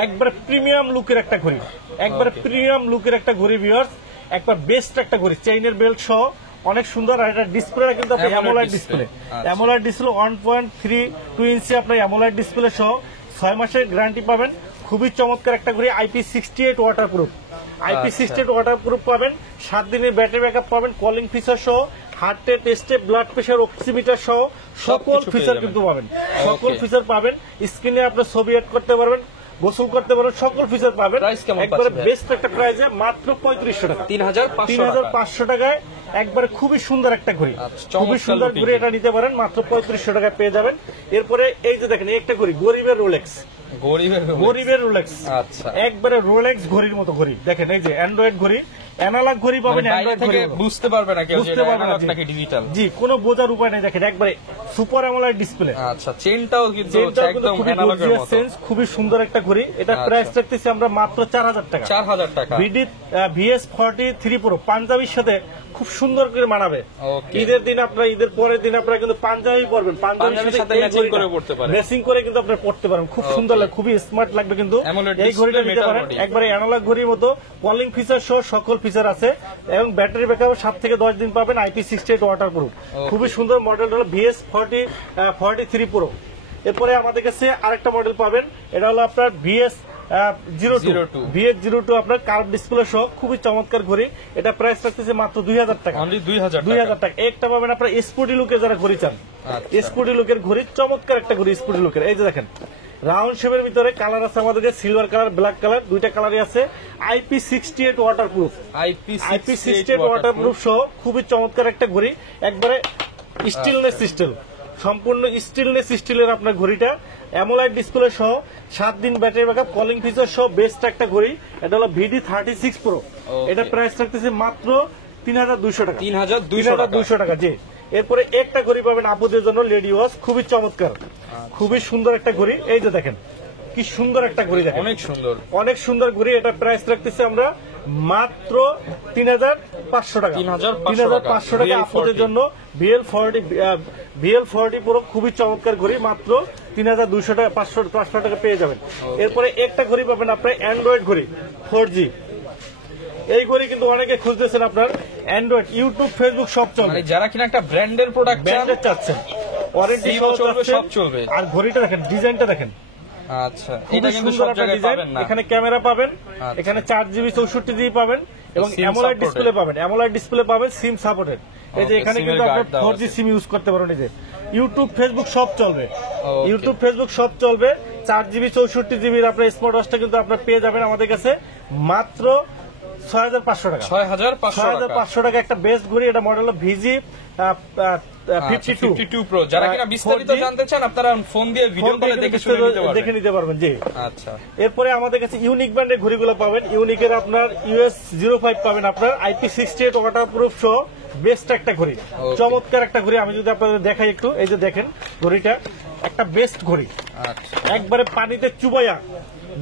একবারে প্রিমিয়াম লুকের একটা ঘড়ি, একবারে প্রিমিয়াম লুকের একটা ঘড়ি ভিউয়ার্স, একবার বেস্ট একটা ঘড়ি, চেইনের বেল্ট সহ অনেক সুন্দর। আর এটা ডিসপ্লেটা কিন্তু আপনার AMOLED অ্যামোলেড display। ডিসপ্লে, আচ্ছা। অ্যামোলেড ডিসপ্লে 1.32 ইঞ্চি আপনার অ্যামোলেড ডিসপ্লে সহ 6 মাসের গ্যারান্টি পাবেন। খুবই চমৎকার একটা ঘড়ি, IP68 ওয়াটারপ্রুফ, IP68 ওয়াটারপ্রুফ পাবেন, 7 দিনের ব্যাটারি ব্যাকআপ পাবেন, কলিং ফিচার সহ, হার্ট টেস্টে, ব্লাড প্রেশার, অক্সিমিটার সহ সকল সবকিছু ফিচার পেয়ে কিন্তু যাবেন। পাবেন, সকল Okay। ফিচার পাবেন। স্ক্রিনে আপনার ছবি অ্যাড করতে পারবেন, গোসল করতে পারবেন, সকল ফিচার পাবেন। Price কেমন একবারে পাচ্ছেন? বেস্ট একটা প্রাইসে মাত্র 3500 টাকা, 3500 টাকা। 3500 টাকায় একবারে খুবই সুন্দর একটা ঘড়ি, আচ্ছা, খুবই চমৎকার সুন্দর looking ঘড়ি, এটা নিতে পারেন মাত্র 3500 টাকায় পেয়ে যাবেন। এরপরে এই যে দেখেন এই একটা ঘড়ি, গরিবের রোলেক্স, গরিবের রোলেক্স, আচ্ছা। একবারে রোলেক্স ঘড়ির মতো ঘড়ি। দেখেন এই যে অ্যান্ড্রয়েড ঘড়ি, অ্যানালগ ঘড়ি পাবেন, মানে বাইরে অ্যান্ড্রয়েড থেকে ঘড়ি বুঝতে পারবে না কেউ যে বুঝতে পারবে না, অ্যানালগ জি। নাকি ডিজিটাল। জি, কোনো বোঝার উপায় নেই। দেখেন একবারে সুপার অ্যামোলেড ডিসপ্লে, আচ্ছা, চেইনটাও কিন্তু চেইনটাও কিন্তু একদম খুবই অ্যানালগের গর্জিয়াস মতো। সেন্স, খুবই সুন্দর একটা ঘড়ি। এটা আচ্ছা। প্রাইস রাখতেছি আমরা মাত্র 4000 টাকা, 4000 টাকা। VS43 Pro। পাঞ্জাবির সাথে খুব সুন্দর করে মানাবে। Okay। ঈদের দিন আপনারা, ঈদের পরের দিন আপনারা কিন্তু পাঞ্জাবি পরবেন, পাঞ্জাবির সাথে matching করে পরতে পারেন। ম্যাচিং করে কিন্তু আপনারা পরতে পারেন, খুব সুন্দর লাগে, খুবই স্মার্ট লাগবে কিন্তু। AMOLED এই ঘড়িটা display, নিতে metal পারেন, body। একবারে অ্যানালগ ঘড়ির মতো, কলিং ফিচার সহ সকল ফিচার আছে, এবং ব্যাটারি ব্যাকআপ 7 থেকে 10 দিন পাবেন, IP68 ওয়াটারপ্রুফ। খুবই সুন্দর মডেল হলো VS43 Pro। এরপরে আমাদের কাছে আরেকটা মডেল পাবেন, এটা হলো আপনার VS02 আপনার কার্ভ ডিসপ্লে সহ খুবই চমৎকার ঘড়ি। এটা প্রাইস রাখতেছে মাত্র 2000 টাকা, অনলি 2000 2000 টাকা। একটা পাবেন আপনার স্পোর্টি লুকে, যারা ঘড়ি চান, আচ্ছা। স্পোর্টি লুকের ঘড়ি, চমৎকার একটা ঘড়ি স্পোর্টি লুকের। এই যে দেখেন রাউন্ড শেপের ভিতরে কালার আছে আমাদের কাছে, সিলভার কালার, ব্ল্যাক কালার, দুইটা কালারই আছে। IP68 ওয়াটারপ্রুফ, IP68 ওয়াটারপ্রুফ সহ খুবই চমৎকার একটা ঘড়ি, একবারে স্টিলনেস স্টিল, সম্পূর্ণ স্টিলনেস স্টিলের আপনার ঘড়িটা, অ্যামোলাইড ডিসপ্লে সহ, 7 দিন ব্যাটারি ব্যাকআপ, কলিং ফিচার সহ বেস্ট একটা ঘড়ি। এটা হলো VD36 Pro। এটা প্রাইস রাখতেছে মাত্র 3200 টাকা, 3200 টাকা। জি, এরপরে একটা ঘড়ি পাবেন আপুদের জন্য, লেডি ওয়াচ, খুবই চমৎকার, খুবই সুন্দর একটা ঘড়ি। এই যে দেখেন কি সুন্দর একটা ঘড়ি, দেখেন অনেক সুন্দর, অনেক সুন্দর ঘড়ি। এটা প্রাইস রাখতেছি আমরা মাত্র 3500 টাকা, 3500 টাকা আপনাদের জন্য। VL40 Pro খুবই চমৎকার ঘড়ি, মাত্র 3200 টাকা, 500 টাকা পেয়ে যাবেন। এরপরে একটা ঘড়ি পাবেন আপনার অ্যান্ড্রয়েড ঘড়ি 4G। এই ঘড়ি কিন্তু অনেকে খুঁজতেছেন, আপনার অ্যান্ড্রয়েড, ইউটিউব, ফেসবুক সব চলবে, মানে যারা কিনা একটা ব্র্যান্ডের প্রোডাক্ট ব্র্যান্ডের চাচ্ছেন, ওয়ারেন্টি সহ চলবে, চাচ্ছেন। সব চলবে। আর ঘড়িটা দেখেন, ডিজাইনটা দেখেন, আচ্ছা, এটা খুবই কিন্তু সুন্দর সব একটা জায়গায় ডিজাইন। পাবেন না। এখানে ক্যামেরা পাবেন, আচ্ছা। এখানে 4GB 64GB পাবেন, এবং SIM অ্যামোলেড supported। ডিসপ্লে পাবেন, অ্যামোলেড ডিসপ্লে পাবেন, সিম সাপোর্টেড। এই যে Okay, এখানে SIM-এর কিন্তু আপনার guard দেওয়া 4G আছে। সিম ইউজ করতে পারেন। এই যে ইউটিউব, ফেসবুক সব চলবে, Okay। ইউটিউব, ফেসবুক সব চলবে। 4GB 64GB আপনার স্মার্ট ওয়াচটা কিন্তু আপনার পেয়ে যাবেন আমাদের কাছে মাত্র 6500 টাকা, 6500 টাকা। একটা বেস্ট ঘড়ি, এটা মডেল হলো VG 52 Pro। যারা কিনা বিস্তারিত 4G জানতে চান, আপনারা ফোন দিয়ে ভিডিও কলে দেখে শুনে নিতে পারবেন। দেখে নিতে পারবেন। জি, আচ্ছা, এরপরে আমাদের কাছে ইউনিক ব্র্যান্ডের ঘড়িগুলো পাবেন। ইউনিকের আপনার US05 পাবেন, আপনার IP68 ওয়াটারপ্রুফ সহ বেস্ট একটা ঘড়ি, চমৎকার একটা ঘড়ি। আমি যদি আপনাদের দেখাই একটু, এই যে দেখেন ঘড়িটা একটা বেস্ট ঘড়ি, আচ্ছা, একবারে পানিতে চুবাইয়া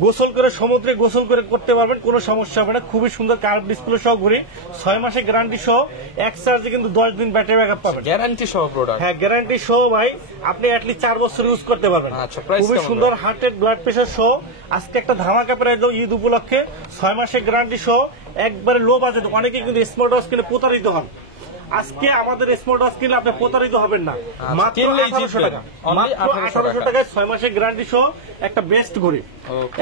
গোসল করে সমুদ্রে গোসল করে করতে পারবেন, কোনো সমস্যা হবে না। খুবই সুন্দর কার্ভ ডিসপ্লে সহ ঘড়ি, 6 মাসে গ্যারান্টি সহ, এক চার্জে কিন্তু 10 দিন ব্যাটারি ব্যাকআপ পাবেন। গ্যারান্টি সহ প্রোডাক্ট, হ্যাঁ গ্যারান্টি সহ ভাই, আপনি অ্যাটলিস্ট 4 বছর ইউজ করতে পারবেন। আচ্ছা, প্রাইস খুবই সুন্দর হার্টেড ব্লাড প্রেশার সহ আজকে একটা ধামাকা প্রাইস দাও ঈদ উপলক্ষে, 6 মাসে গ্যারান্টি সহ, একবারে লো বাজেট। অনেকে কিন্তু স্মার্ট ওয়াচ কিনে প্রতারিত হন, আজকে আমাদের স্মার্ট ওয়াচ কিনলে আপনি প্রতারিত হবেন না। মাত্র 1800 টাকা, মাত্র 1800 টাকায় 6 মাসের গ্যারান্টি সহ একটা বেস্ট ঘড়ি,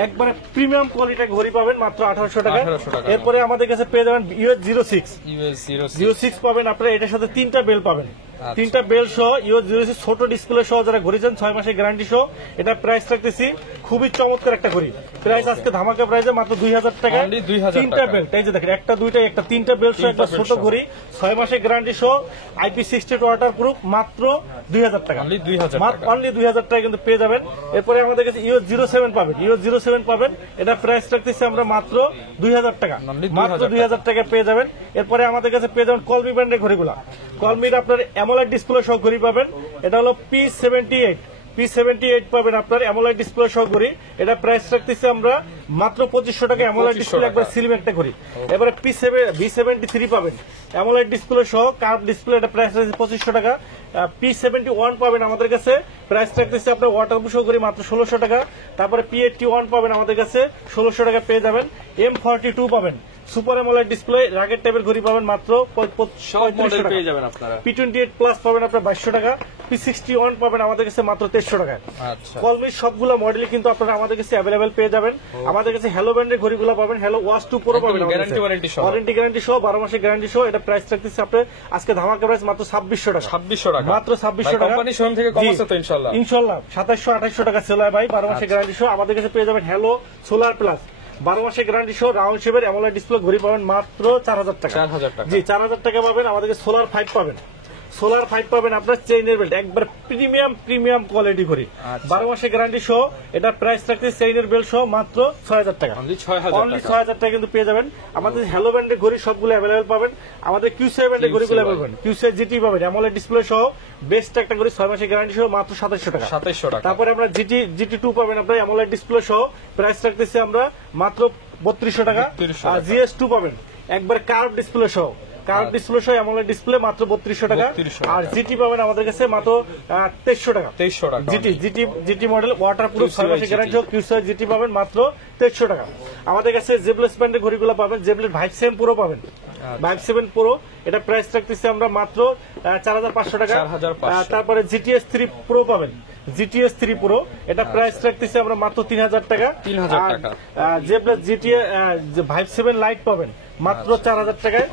একবারে প্রিমিয়াম কোয়ালিটির ঘড়ি পাবেন মাত্র 1800 টাকায়। এরপরে আমাদের কাছে পেয়ে যাবেন ইউএস 06 পাবেন আপনারা, এটার সাথে 3টা বেল পাবেন, 3টা বেল সহ ইউএস 06 ছোট ডিসপ্লে সহ যারা ঘড়ি চান 6 মাসের গ্যারান্টি সহ, এটা প্রাইস রাখতেছি খুবই চমৎকার একটা ঘড়ি। প্রাইস আজকে ধামাকা প্রাইসে মাত্র 2000 টাকা। 3টা বেল, এই যে দেখেন, একটা দুইটা একটা 3টা বেল সহ একটা ছোট ঘড়ি, 6 মাসের গ্যারান্টি সহ, IP68 ওয়াটার প্রুফ, মাত্র 2000 টাকা, অনলি 2000 টাকা কিন্তু পেয়ে যাবেন। এরপরে আমাদের কাছে ইউএস 07 পাবেন, ইউএস 07 পাবেন, এটা প্রাইস রাখতেছি আমরা মাত্র 2000 টাকা, মাত্র 2000 টাকা পেয়ে যাবেন। এরপরে আমাদের কাছে পেয়ে যাবেন কলমি ব্র্যান্ডের ঘড়িগুলা, কলমির আপনার অ্যামোলেড ডিসপ্লে সহ ঘড়ি পাবেন, এটা হলো P78 পাবেন আপনার অ্যামোলেড ডিসপ্লে সহ ঘড়ি, এটা প্রাইস রাখতেছি আমরা মাত্র 2500 টাকা, অ্যামোলেড ডিসপ্লে একবার সিলিম একটা ঘড়ি। এবারে V73 পাবেন অ্যামোলেড ডিসপ্লে সহ কার্ভ ডিসপ্লে, এটা প্রাইস রাখতেছি 2500 টাকা। P71 পাবেন আমাদের কাছে, প্রাইস রাখতেছি আপনার ওয়াটারপ্রুফ সহ ঘড়ি মাত্র 1600 টাকা। তারপরে P81 পাবেন আমাদের কাছে 1600 টাকা পেয়ে যাবেন। M42 পাবেন সুপার অ্যামোলেড ডিসপ্লে রাগের টাইপের ঘড়ি পাবেন মাত্র 3500 টাকা পেয়ে যাবেন আপনারা। P28 প্লাস পাবেন আপনার 2200 টাকা। P61 পাবেন আমাদের কাছে মাত্র 1300 টাকায়। কলমির সবগুলো মডেলই কিন্তু আপনারা আমাদের কাছে অ্যাভেলেবেল পেয়ে যাবেন। আমাদের কাছে হ্যালো ব্র্যান্ডের ঘড়িগুলো পাবেন, হ্যালো ওয়াচ 2 প্রো পাবেন, ওয়ারেন্টি গ্যারান্টি সহ 12 মাসের গ্যারান্টি সহ, এটা প্রাইস রাখতেছি আপনার আজকে ধামাকা প্রাইস মাত্র 2600 টাকা, মাত্র 2600 টাকা। কোম্পানি শোরুম থেকে কম আছে তো ইনশাআল্লাহ, 2700-2800 টাকা সেল হয় ভাই। 12 মাসের গ্যারান্টি সহ আমাদের কাছে পেয়ে যাবেন হ্যালো সোলার প্লাস 12 মাসের গ্যারান্টি সহ রাউন্ড শেপের অ্যামোলেড ডিসপ্লে ঘড়ি পাবেন মাত্র 4000 টাকা। জি 4000 টাকা পাবেন। আমাদেরকে সোলার 5 পাবেন, সোলার 5 পাবেন আপনার চেইনের বেল্ট, একবার প্রিমিয়াম কোয়ালিটি ঘড়ি, 12 মাসের গ্যারান্টি সহ, এটা প্রাইস রাখতে চেইনের বেল্ট সহ মাত্র 6000 টাকা, অনলি 6000 টাকা কিন্তু পেয়ে যাবেন। আমাদের হ্যালো ব্র্যান্ডের ঘড়ি সবগুলো অ্যাভেলেবল পাবেন। আমাদের কিউসি ব্র্যান্ডের ঘড়িগুলো পাবেন, কিউসি জিটি পাবেন অ্যামোলেড ডিসপ্লে সহ, বেস্ট একটা ঘড়ি, 6 মাসের গ্যারান্টি সহ মাত্র 2700 টাকা। তারপরে আমরা GT2 পাবেন আপনার অ্যামোলেড ডিসপ্লে সহ, প্রাইস রাখতেছি আমরা মাত্র 3200 টাকা। আর GS2 পাবেন একবার কার্ভ ডিসপ্লে সহ, কার্ভ ডিসপ্লে সহ অ্যামোলেড ডিসপ্লে মাত্র 3200 টাকা। আর জিটি পাবেন আমাদের কাছে মাত্র 2300 টাকা। জিটি মডেল ওয়াটারপ্রুফ 6 মাসের গ্যারান্টি সহ কিউসি জিটি পাবেন মাত্র 2300 টাকা। আমাদের কাছে জেবলেস ব্র্যান্ডের ঘড়িগুলো পাবেন, জেবলেস ভাইভ 7 প্রো পাবেন, ভাইভ 7 প্রো, এটা প্রাইস রাখতেছি আমরা মাত্র 4500 টাকা। তারপরে GTS 3 প্রো পাবেন, GTS 3 প্রো, এটা প্রাইস রাখতেছি আমরা মাত্র 3000 টাকা। জেবলেস জিটিএ ভাইভ 7 লাইট পাবেন মাত্র 4000 টাকায়।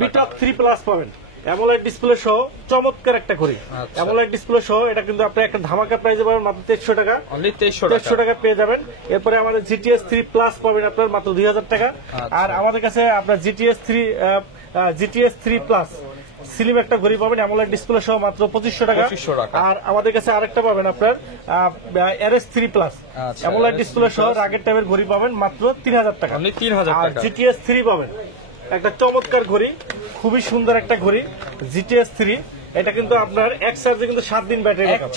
বিটক 3 প্লাস পাবেন অ্যামোলেড ডিসপ্লে সহ, চমৎকার একটা ঘড়ি, অ্যামোলেড ডিসপ্লে সহ, এটা কিন্তু আপনি একটা ধামাকা প্রাইসে পাবেন মাত্র 2300 টাকা, 2300 টাকা পেয়ে যাবেন। এরপরে আমাদের GTS 3 প্লাস পাবেন আপনার মাত্র 2000 টাকা। আর আমাদের কাছে আপনার GTS 3 প্লাস সিলিম একটা ঘড়ি পাবেন অ্যামোলেড ডিসপ্লে সহ মাত্র 2500 টাকা। আর আমাদের কাছে আরেকটা পাবেন আপনার RS3 প্লাস অ্যামোলেড ডিসপ্লে সহ রাগের টাইপের ঘড়ি পাবেন মাত্র 3000 টাকা। আর GTS 3 পাবেন একটা চমৎকার ঘড়ি, খুবই সুন্দর একটা ঘড়ি GTS 3, এটা কিন্তু আপনার এক চার্জে কিন্তু 7 দিন ব্যাটারি ব্যাকআপ,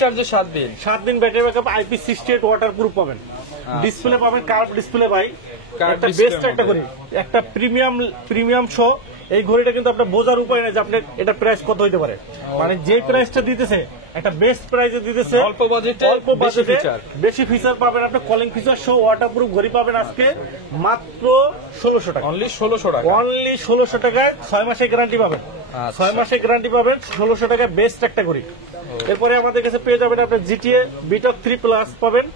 7 দিন ব্যাটারি ব্যাকআপ, IP68 ওয়াটারপ্রুফ পাবেন, ডিসপ্লে পাবেন কার্ভ ডিসপ্লে ভাই, একটা বেস্ট একটা ঘড়ি, একটা প্রিমিয়াম শো। এই ঘড়িটা কিন্তু আপনার বোঝার উপায় নেই যে আপনার এটা প্রাইস কত হইতে পারে, মানে যে প্রাইসটা দিতেছে একটা বেস্ট প্রাইসে দিতেছে, অল্প বাজেটে বেশি ফিচার পাবেন। আপনি কলিং ফিচার সহ ওয়াটারপ্রুফ ঘড়ি পাবেন আজকে মাত্র 1600 টাকা, অনলি 1600 টাকায় 6 মাসের গ্যারান্টি পাবেন, 6 মাসের গ্যারান্টি পাবেন 1600 টাকায়, বেস্ট একটা ঘড়ি। এরপরে আমাদের কাছে পেয়ে যাবেন আপনার জিটিএ বিটক 3 প্লাস পাবেন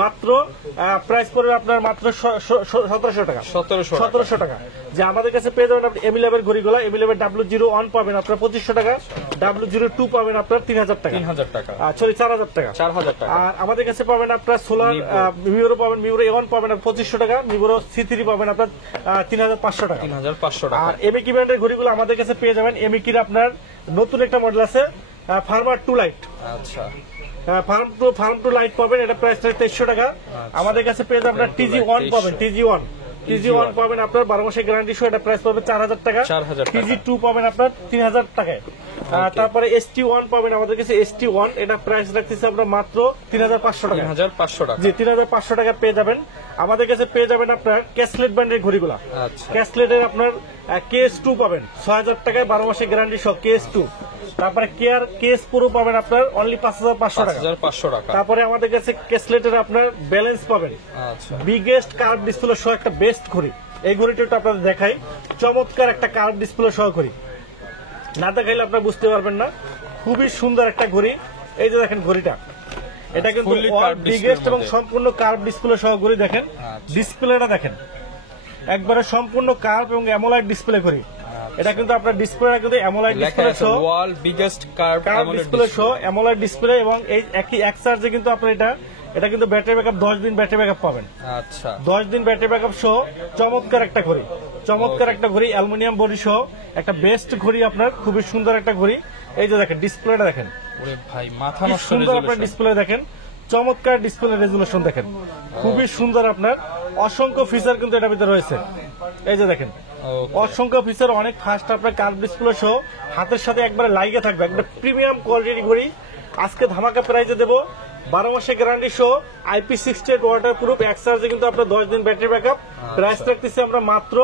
মাত্র, প্রাইস পড়বে আপনার মাত্র 1700 টাকা, 1700 টাকা। যে আমাদের কাছে পেয়ে যাবেন আপনি M11 ঘড়িগুলো, M11 W01 পাবেন আপনার 2500 টাকা, W02 পাবেন আপনার 3000 টাকা, 4000 টাকা। আর আমাদের কাছে পাবেন আপনার সোলার মিউরো পাবেন, মিউরো A1 পাবেন 2500 টাকা, মিউরো C3 পাবেন আপনার 3500 টাকা। আর এমিকি ব্র্যান্ডের ঘড়িগুলো আমাদের কাছে পেয়ে যাবেন, এমিকির আপনার নতুন একটা মডেল আছে ফার্মার 2 লাইট, ফার্ম টু লাইট পাবেন, এটা প্রাইস 2300 টাকা। আমাদের কাছে পেয়ে যাবেন আপনার TG1 পাবেন, TG1 পাবেন আপনার 12 মাসের গ্যারান্টি সহ, এটা প্রাইস পাবেন 4000 টাকা। TG2 পাবেন আপনার 3000 টাকায়। তারপরে ST1 পাবেন আমাদের কাছে ST1, এটা প্রাইস রাখতেছি আমরা মাত্র 3500 টাকা। 3500 টাকা। জি 3500 টাকা পেয়ে যাবেন। আমাদের কাছে পেয়ে যাবেন আপনার ক্যাসলেট ব্র্যান্ডের ঘড়িগুলা। আচ্ছা। ক্যাসলেটের আপনার KS2 পাবেন 6000 টাকায় 12 মাসের গ্যারান্টি সহ KS2। তারপরে কেয়ার কেস পুরো পাবেন আপনার অনলি 5500 টাকা। 5500 টাকা। তারপরে আমাদের কাছে ক্যাসলেটের আপনার ব্যালেন্স পাবেন। আচ্ছা। বিগেস্ট কার্ভ ডিসপ্লে সহ একটা বেস্ট ঘড়ি। এই ঘড়িটা একটু আপনাদের দেখাই, চমৎকার একটা কার্ভ ডিসপ্লে সহ ঘড়ি, না দেখাইলে আপনারা বুঝতে পারবেন না। খুবই সুন্দর একটা ঘড়ি। এই যে দেখেন ঘড়িটা, এটা কিন্তু বিগেস্ট এবং সম্পূর্ণ কার্ভ ডিসপ্লে সহ ঘড়ি। দেখেন ডিসপ্লেটা দেখেন, একবারে সম্পূর্ণ কার্ভ এবং অ্যামোলাইড ডিসপ্লে ঘড়ি। এটা কিন্তু আপনার ডিসপ্লেটা কিন্তু অ্যামোলাইড ডিসপ্লে সহ, ওয়ার্ল্ড বিগেস্ট কার্ভ ডিসপ্লে সহ অ্যামোলাইড ডিসপ্লে, এবং এই একই এক চার্জে কিন্তু আপনার এটা কিন্তু ব্যাটারি ব্যাকআপ 10 দিন ব্যাটারি ব্যাকআপ পাবেন। আচ্ছা। 10 দিন ব্যাটারি ব্যাকআপ সহ চমৎকার একটা ঘড়ি, চমৎকার একটা ঘড়ি, অ্যালুমিনিয়াম বডি সহ একটা বেস্ট ঘড়ি আপনার, খুবই সুন্দর একটা ঘড়ি। এই যে দেখেন ডিসপ্লেটা দেখেন, ওরে ভাই মাথা কি নষ্ট সুন্দর আপনার রেজোলিউশন। ডিসপ্লে দেখেন, চমৎকার ডিসপ্লে রেজুলেশন দেখেন, খুবই সুন্দর আপনার। অসংখ্য ফিচার কিন্তু এটার ভিতরে রয়েছে। এই যে দেখেন অসংখ্য ফিচার, অনেক ফাস্ট আপনার কার্ভ ডিসপ্লে সহ, হাতের সাথে একবারে লাইগে থাকবে, একটা প্রিমিয়াম কোয়ালিটির ঘড়ি। আজকে ধামাকা প্রাইজে দেবো 12 মাসের গ্যারান্টি সহ, IP68 ওয়াটার প্রুফ, এক চার্জে কিন্তু আপনার 10 দিন ব্যাটারি ব্যাকআপ। প্রাইস রাখতেছি আমরা মাত্র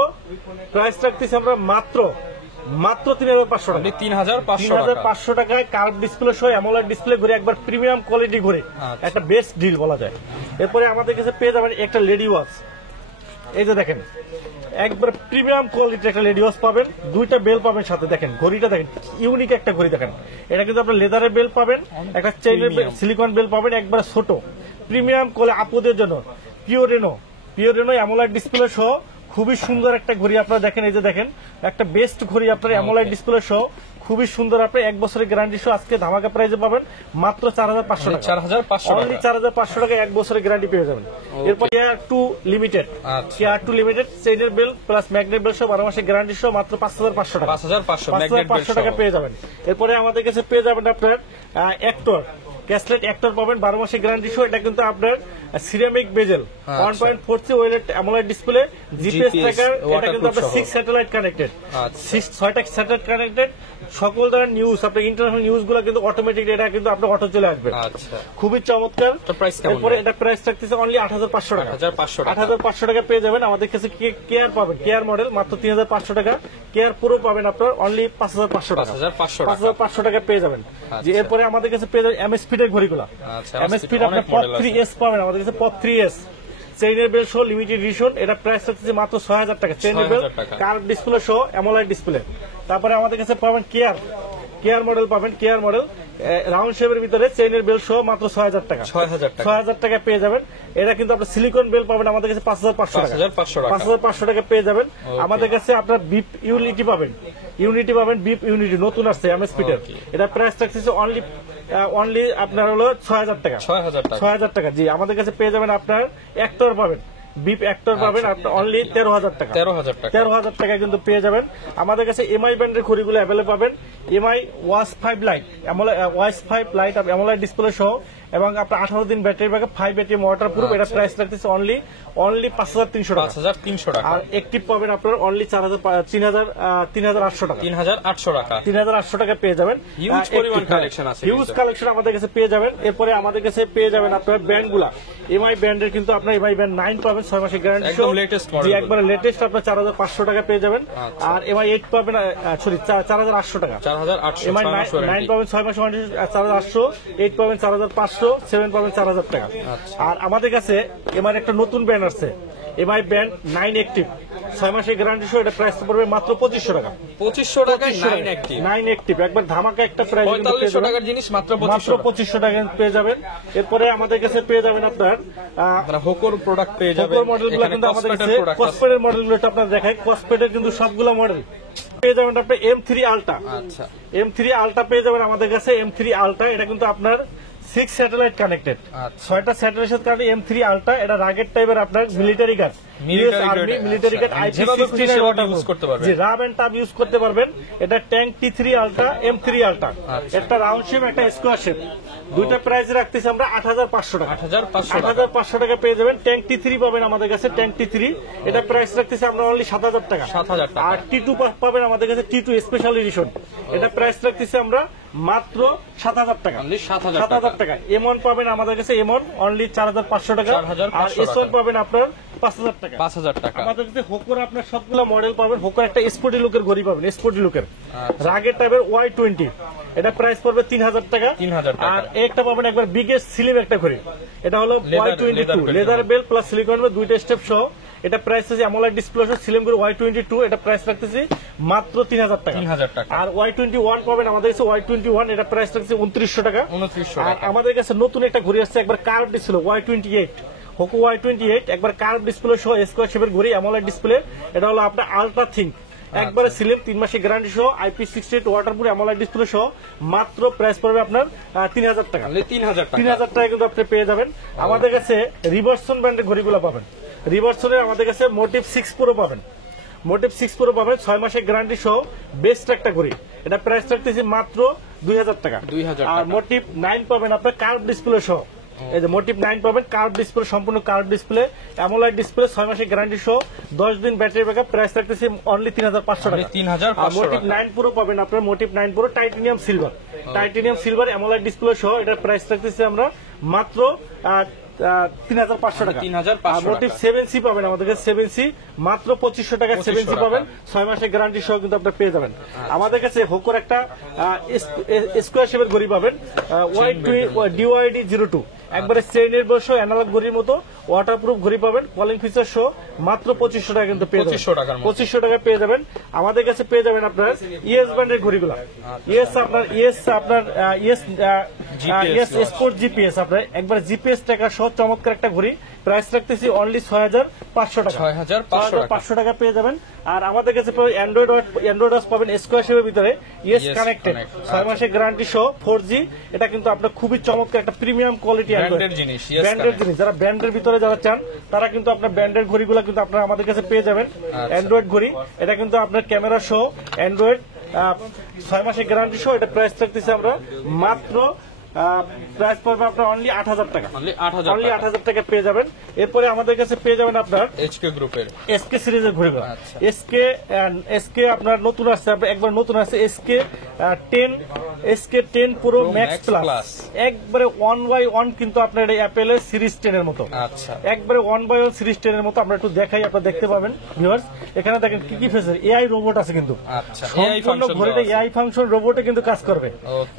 3500 টাকা। 3500 টাকায় কার্ভ ডিসপ্লে সহ অ্যামোলেড ডিসপ্লে ঘড়ি, একবার প্রিমিয়াম কোয়ালিটি ঘড়ি, একটা বেস্ট ডিল বলা যায়। এরপরে আমাদের কাছে পেয়ে যাবেন একটা লেডি ওয়াচ। এই যে দেখেন একবার প্রিমিয়াম কোয়ালিটির একটা লেডি ওয়াচ পাবেন, দুইটা বেল পাবেন সাথে। দেখেন ঘড়িটা দেখেন, ইউনিক একটা ঘড়ি দেখেন। এটা কিন্তু আপনার লেদারের বেল পাবেন, একটা চেইনের সিলিকন বেল পাবেন, একবার ছোট প্রিমিয়াম কোয়ালিটি আপুদের জন্য। পিওরেনো অ্যামোলাইড ডিসপ্লে সহ খুবই সুন্দর একটা ঘড়ি আপনারা দেখেন। এই যে দেখেন একটা বেস্ট ঘড়ি আপনার অ্যামোলাইড ডিসপ্লে সহ, খুবই সুন্দর। আপনি 1 বছরের গ্যারান্টি সহ আজকে ধামাকা প্রাইজে পাবেন মাত্র 4500 টাকা। 4500 টাকা 1 বছরের গ্যারান্টি পেয়ে যাবেন। এরপর KR2 লিমিটেড, চেইনের বেল প্লাস ম্যাগনেট বেল সহ 12 মাসের গ্যারান্টি সহ মাত্র 5500 টাকা। 5500 টাকা পেয়ে যাবেন। এরপরে আমাদের কাছে পেয়ে যাবেন আপনার অ্যাক্টর ক্যাসলেট অ্যাক্টর পাবেন 12 মাসের গ্যারান্টি সহ। এটা কিন্তু আপনার সিরামিক বেজেল 1.43 wallet AMOLED display, GPS tracker. এটা কিন্তু আপনার 6 স্যাটেলাইট কানেক্টেড, 6টা স্যাটেলাইট কানেক্টেড। সকল ধরনের নিউজ, আপনার ইন্টারন্যাশনাল নিউজ গুলো কিন্তু অটোমেটিক, এটা কিন্তু আপনার অটো চলে আসবে। খুবই চমৎকার। এরপরে এটা প্রাইস থাকতেছে অনলি 8500 টাকা। 8500 টাকা পেয়ে যাবেন। আমাদের কাছে কেয়ার পাবেন, কেয়ার মডেল মাত্র 3500 টাকা। কেয়ার পুরো পাবেন আপনার অনলি 5500 টাকা। 5500 টাকা পেয়ে যাবেন। যে এরপরে আমাদের কাছে পেয়ে যাবেন এমএস ফিটের ঘড়িগুলো। এমএস ফিট আপনার পপ 3S পাবেন আমাদের কাছে, পপ 3S চেইনের বেল সহ লিমিটেড এডিশন। এটা প্রাইস থাকছে মাত্র 6000 টাকা। চেইনের বেল, কার্ভ ডিসপ্লে সহ অ্যামোলাইড ডিসপ্লে। তারপরে আমাদের কাছে পাবেন কেয়ার মডেল পাবেন, কেয়ার মডেল রাউন্ড শেপের ভিতরে চেইনের বেল সহ মাত্র 6000 টাকা। 6000 টাকা পেয়ে যাবেন। এটা কিন্তু আপনার সিলিকন বেল পাবেন আমাদের কাছে 5500 টাকা। 5500 টাকা পেয়ে যাবেন। আমাদের কাছে আপনার বিপ ইউনিটি পাবেন, বিপ ইউনিটি নতুন আসছে এমএস ফিটের। এটা প্রাইস থাকছে অনলি আপনার হলো 6000 টাকা। 6000 টাকা। জি আমাদের কাছে পেয়ে যাবেন আপনার অ্যাক্টর পাবেন, বিপ অ্যাক্টর পাবেন আপনার অনলি 13000 টাকা। 13000 টাকা কিন্তু পেয়ে যাবেন। আমাদের কাছে এমআই ব্র্যান্ডের ঘড়িগুলো অ্যাভেলেবল পাবেন। MI watch 5 light, watch 5 light অ্যামোলাইড display সহ, এবং আপনার 18 দিন battery backup, 5 ATM water proof. এটা প্রাইস রাখতেছে অনলি 5300 টাকা। 5300 টাকা। আর অ্যাক্টিভ পাবেন আপনার অনলি 3800 টাকা। 3800 টাকা পেয়ে যাবেন। হিউজ পরিমাণ কালেকশন আছে, হিউজ কালেকশন আমাদের কাছে পেয়ে যাবেন। এরপরে আমাদের কাছে পেয়ে যাবেন আপনার ব্র্যান্ডগুলা। এমআই ব্র্যান্ডের কিন্তু আপনার এমআই ব্র্যান্ড 9 পাবেন 6 মাসের গ্যারান্টি, একদম লেটেস্ট মডেল। জি একবারে লেটেস্ট আপনার 4500 টাকা পেয়ে যাবেন। আর এমআই 8 পাবেন, সরি 4800 টাকা। 4800 এমআই 9 পাবেন 6 মাসের ওয়ারেন্টি 4800, 8 পাবেন 4500, 7 পাবেন 4000 টাকা। আর আমাদের কাছে এমআই একটা নতুন ব্র্যান্ড আছে, এমআই ব্র্যান্ড 9 অ্যাক্টিভ 6 মাসের গ্যারান্টি সহ। এটা প্রাইস পড়বে মাত্র 2500 টাকা। 2500 টাকা 9 অ্যাক্টিভ, একবার ধামাকা একটা প্রাইস। 4500 টাকার জিনিস মাত্র 2500 টাকা পেয়ে যাবেন। এরপরে আমাদের কাছে পেয়ে যাবেন আপনার হোকোর প্রোডাক্ট পেয়ে যাবেন। হোকোর মডেলগুলো কিন্তু আমাদের কাছে, কসপেডের মডেলগুলো আপনাদের দেখাই। কসপেডের কিন্তু সবগুলো মডেল পেয়ে যাবেন আপনার M3 আলট্রা। M3 আলট্রা পেয়ে যাবেন আমাদের কাছে। M3 আলট্রা এটা কিন্তু আপনার 6 স্যাটেলাইট কানেক্টেড, আচ্ছা। 6টা স্যাটেলাইট সাথে কানেক্টেড M3 আলট্রা। এটা রাগেড টাইপের আপনার military guard, military guard IP16 এর ওয়াটার ইউজ করতে পারবেন। জি, রাব এন্ড টাব ইউজ করতে পারবেন। এটা tank T3 ultra, M3 ultra. একটা রাউন্ড শেপ, একটা স্কোয়ার শেপ। দুইটা প্রাইস রাখতেছি আমরা 8500 টাকা। 8500 টাকা পেয়ে যাবেন। ট্যাঙ্ক T3 পাবেন আমাদের কাছে, ট্যাঙ্ক T3 এটা প্রাইস রাখতেছি আমরা অনলি 7000 টাকা। 7000 টাকা। আর T2 পাবেন আমাদের কাছে, T2 স্পেশাল এডিশন। এটা প্রাইস রাখতেছি আমরা মাত্র 7000 টাকা। অনলি 7000 7000 টাকা। M1 পাবেন আমাদের কাছে, M1 অনলি 4500 টাকা। 4500 আর S1 পাবেন আপনার 5000 টাকা। 5000 টাকা। আমাদের কাছে হোকোর আপনার সবগুলো মডেল পাবেন। হোকোর একটা স্পোর্টি লুকের ঘড়ি পাবেন, স্পোর্টি লুকের রাগের টাইপের Y20। এটা প্রাইস পড়বে 3000 টাকা। 3000 টাকা। আর একটা পাবেন একবার বিগেস্ট স্লিম একটা ঘড়ি, এটা হলো Y22 leather belt plus silicone দুইটা স্টেপ সহ। এটা প্রাইস আছে অ্যামোলেড ডিসপ্লে সহ সিলিম ঘড়ি Y22। এটা প্রাইস রাখতেছি মাত্র 3000 টাকা। 3000 টাকা। আর Y21 পাবেন আমাদের কাছে, Y21 এটা প্রাইস রাখতেছি 2900 টাকা। 2900 আর টাকা। আমাদের কাছে নতুন একটা ঘড়ি আসছে, একবার curve display Y28, Hoco Y28 একবার কার্ভ ডিসপ্লে সহ স্কোয়ার শেপের ঘড়ি, অ্যামোলেড ডিসপ্লে। এটা হলো আপনার আলট্রা থিঙ্ক, একবারে সিলিম, 3 মাসের গ্যারান্টি সহ, IP68 ওয়াটারপ্রুফ অ্যামোলেড ডিসপ্লে সহ। মাত্র প্রাইস পড়বে আপনার 3000 টাকা। অনলি 3000 টাকা। 3000 টাকা কিন্তু আপনি পেয়ে যাবেন। আমাদের কাছে রিভার্সন ব্র্যান্ডের ঘড়িগুলো পাবেন। রিভার্সনের আমাদের কাছে মোটিভ 6 প্রো পাবেন, মোটিভ 6 প্রো পাবেন 6 মাসের গ্যারান্টি সহ, বেস্ট একটা ঘড়ি। এটা প্রাইস রাখতেছি মাত্র 2000 টাকা। 2000 আর টাকা। মোটিভ 9 পাবেন আপনার কার্ভ ডিসপ্লে সহ। এই যে মোটিভ 9 পাবেন কার্ভ ডিসপ্লে, সম্পূর্ণ কার্ভ ডিসপ্লে, অ্যামোলেড ডিসপ্লে, 6 মাসের গ্যারান্টি সহ, 10 দিন ব্যাটারি ব্যাকআপ। প্রাইস রাখতেছি অনলি 3500 টাকা। 3500 মোটিভ 9 প্রো পাবেন আপনার, Motive 9 Pro titanium silver, titanium silver AMOLED display সহ। এটার প্রাইস রাখতেছি আমরা মাত্র 3500 টাকা। 3500 মোটিভ 7C পাবেন আমাদের কাছে, 7C মাত্র 2500 টাকা। 7C পাবেন 6 মাসের গ্যারান্টি সহ কিন্তু আপনারা পেয়ে যাবেন। আমাদের কাছে হোকোর একটা স্কোয়ার শেপের ঘড়ি পাবেন, DYD02 একবারে চেইনের বসে অ্যানালগ ঘড়ির মতো ওয়াটারপ্রুফ ঘড়ি পাবেন, কলিং ফিচার সহ। মাত্র 2500 টাকা কিন্তু পেয়ে যাবেন। 2500 টাকা পেয়ে যাবেন। আমাদের কাছে পেয়ে যাবেন আপনার ইএস ব্র্যান্ডের ঘড়িগুলো। ইএস স্পোর্ট জিপিএস আপনার একবার জিপিএস টাকা সহ চমৎকার একটা ঘড়ি। প্রাইস রাখতেছি অনলি 6500 টাকা। 6500 টাকা পেয়ে যাবেন। আর আমাদের কাছে অ্যান্ড্রয়েড ওয়াচ পাবেন স্কোয়ার শেপের ভিতরে, ইএস কানেক্টেড, 6 মাসের গ্যারান্টি সহ, 4G। এটা কিন্তু আপনার খুবই চমৎকার একটা প্রিমিয়াম কোয়ালিটি ব্র্যান্ডের জিনিস। যারা ব্র্যান্ডের ভিতরে যারা চান তারা কিন্তু আপনার ব্র্যান্ডের ঘড়িগুলো কিন্তু আপনারা আমাদের কাছে পেয়ে যাবেন। অ্যান্ড্রয়েড ঘড়ি, এটা কিন্তু আপনার ক্যামেরা সহ, অ্যান্ড্রয়েড 6 মাসের গ্যারান্টি সহ। এটা প্রাইস রাখতেছি আমরা মাত্র প্রাইস পড়বে আপনার অনলি 8000 টাকা। অনলি 8000 টাকা পেয়ে যাবেন। এরপরে আমাদের কাছে পেয়ে যাবেন আপনার এসকে গ্রুপের এসকে সিরিজের ঘড়িগুলো। এসকে আপনার নতুন আসছে, একবার নতুন আছে এসকে 10 প্রো ম্যাক্স প্লাস, একবারে 1/1 কিন্তু আপনার অ্যাপেলের সিরিজ 10 এর মতো। আচ্ছা, একবারে 1/1 সিরিজ 10 এর মতো। আমরা একটু দেখাই, আপনারা দেখতে পাবেন ভিউয়ার্স। এখানে দেখেন কি কি ফেসের এআই রোবট আছে কিন্তু। আচ্ছা, সম্পূর্ণ ঘড়িটা এআই ফাংশন রোবটে কিন্তু কাজ করবে।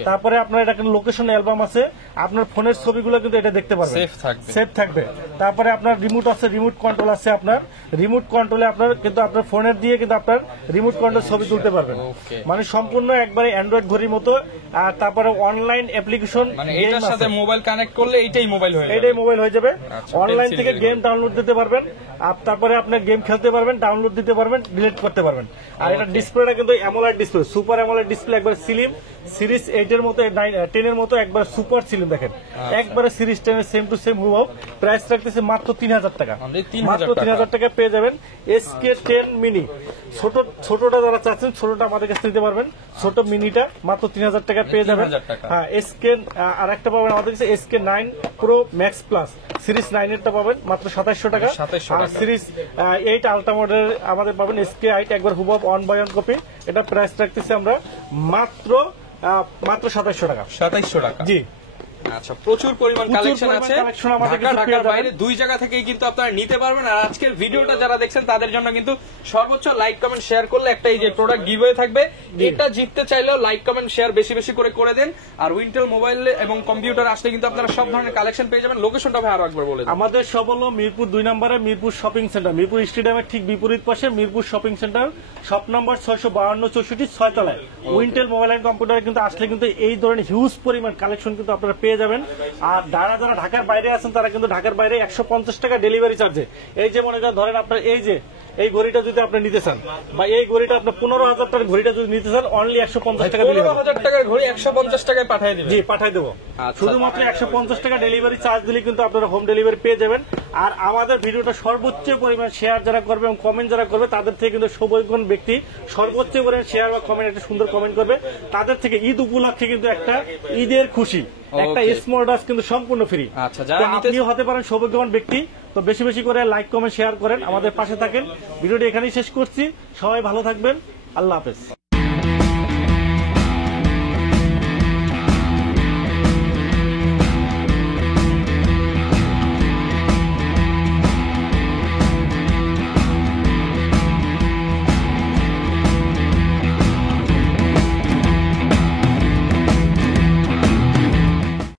তারপরে আপনার এটা কিন্তু লোকেশন অ্যালবাম আছে, আপনার ফোনের ছবিগুলো কিন্তু এটা দেখতে পারবেন, সেফ থাকবে। তারপরে আপনার রিমোট আছে, রিমোট কন্ট্রোল আছে। আপনার রিমোট কন্ট্রোলে আপনার কিন্তু আপনার ফোনের দিয়ে কিন্তু আপনার রিমোট কন্ট্রোল ছবি তুলতে পারবেন। মানে সম্পূর্ণ একবারে অ্যান্ড্রয়েড ঘড়ির মতো। আর তারপরে অনলাইন অ্যাপ্লিকেশন, মানে এটার সাথে মোবাইল কানেক্ট করলে এটাই মোবাইল হয়ে যাবে। অনলাইন থেকে গেম ডাউনলোড দিতে পারবেন, আর তারপরে আপনার গেম খেলতে পারবেন, ডাউনলোড দিতে পারবেন, ডিলিট করতে পারবেন। আর এটা ডিসপ্লেটা কিন্তু AMOLED display, super AMOLED display, একবার সিলিম, সিরিজ 8 এর মতো 10 এর মতো একবার সুপার সিলিম দেখেন, একবারে সিরিজ 10 এর সেম টু সেম হুবহু। প্রাইস রাখতেছে মাত্র 3000 টাকা। মাত্র 3000 টাকা পেয়ে যাবেন। এসকে 10 মিনি, ছোটটা যারা চাচ্ছেন ছোটটা আমাদের কাছে নিতে পারবেন, ছোট মিনিটা মাত্র 3000 টাকা পেয়ে যাবেন। হ্যাঁ, এসকে আর একটা পাবেন আমাদের কাছে SK 9 pro max plus, series 9 এরটা পাবেন মাত্র 2700 টাকা। আর সিরিজ 8 আলট্রা মডেল আমাদের পাবেন এসকে 8 একবার হুবহু 1/1 কপি। এটা প্রাইস রাখতেছি আমরা মাত্র 2700 টাকা। 2700 টাকা, জি। আচ্ছা, প্রচুর পরিমাণ কালেকশন আছে ঢাকার বাইরে, দুই জায়গা থেকেই কিন্তু আপনারা নিতে পারবেন। আর আজকের ভিডিওটা যারা দেখছেন তাদের জন্য কিন্তু সর্বোচ্চ লাইক কমেন্ট শেয়ার করলে একটা এই যে প্রোডাক্ট গিভওয়ে থাকবে। এটা জিততে চাইলেও লাইক কমেন্ট শেয়ার বেশি বেশি করে দেন। আর উইন্টেল মোবাইল এবং কম্পিউটার আসলে কিন্তু আপনারা সব ধরনের কালেকশন পেয়ে যাবেন। লোকেশনটা ভাই আরো একবার বলে দেন। আমাদের সব হলো মিরপুর 2 নম্বরে মিরপুর শপিং সেন্টার, মিরপুর স্টেডিয়ামের ঠিক বিপরীত পাশে মিরপুর শপিং সেন্টার, শপ নম্বর 652 64 6 তলায়। উইন্টেল মোবাইল এন্ড কম্পিউটার কিন্তু আসলে কিন্তু এই ধরনের হিউজ পরিমাণ কালেকশন কিন্তু আপনারা পেয়ে পেয়ে যাবেন। আর যারা ঢাকার বাইরে আছেন তারা কিন্তু ঢাকার বাইরে 150 টাকা ডেলিভারি চার্জে, এই যে মনে করেন ধরেন আপনার এই ঘড়িটা যদি আপনি নিতে চান, বা এই ঘড়িটা আপনার 15,000 টাকার ঘড়িটা যদি নিতে চান, অনলি 150 টাকা দিলে হবে। 15,000 টাকার ঘড়ি 150 টাকায় পাঠিয়ে দিবেন? জি, পাঠাই দেবো। আচ্ছা। শুধুমাত্র 150 টাকা ডেলিভারি চার্জ দিলে কিন্তু আপনারা হোম ডেলিভারি পেয়ে যাবেন। আর আমাদের ভিডিওটা সর্বোচ্চ পরিমাণ শেয়ার যারা করবে এবং কমেন্ট যারা করবে, তাদের থেকে কিন্তু সৌভাগ্যবান ব্যক্তি সর্বোচ্চ পরিমাণ শেয়ার বা কমেন্ট, একটা সুন্দর কমেন্ট করবে, তাদের থেকে ঈদ উপলক্ষে কিন্তু একটা ঈদের খুশি একটা Okay. স্মার্ট ওয়াচ কিন্তু সম্পূর্ণ ফ্রি। আচ্ছা, যারা নিতে আপনিও হতে পারেন সৌভাগ্যবান ব্যক্তি। তো বেশি বেশি করে লাইক কমেন্ট শেয়ার করেন, আমাদের পাশে থাকেন। ভিডিওটি এখানেই শেষ করছি। সবাই ভালো থাকবেন। আল্লাহ হাফেজ।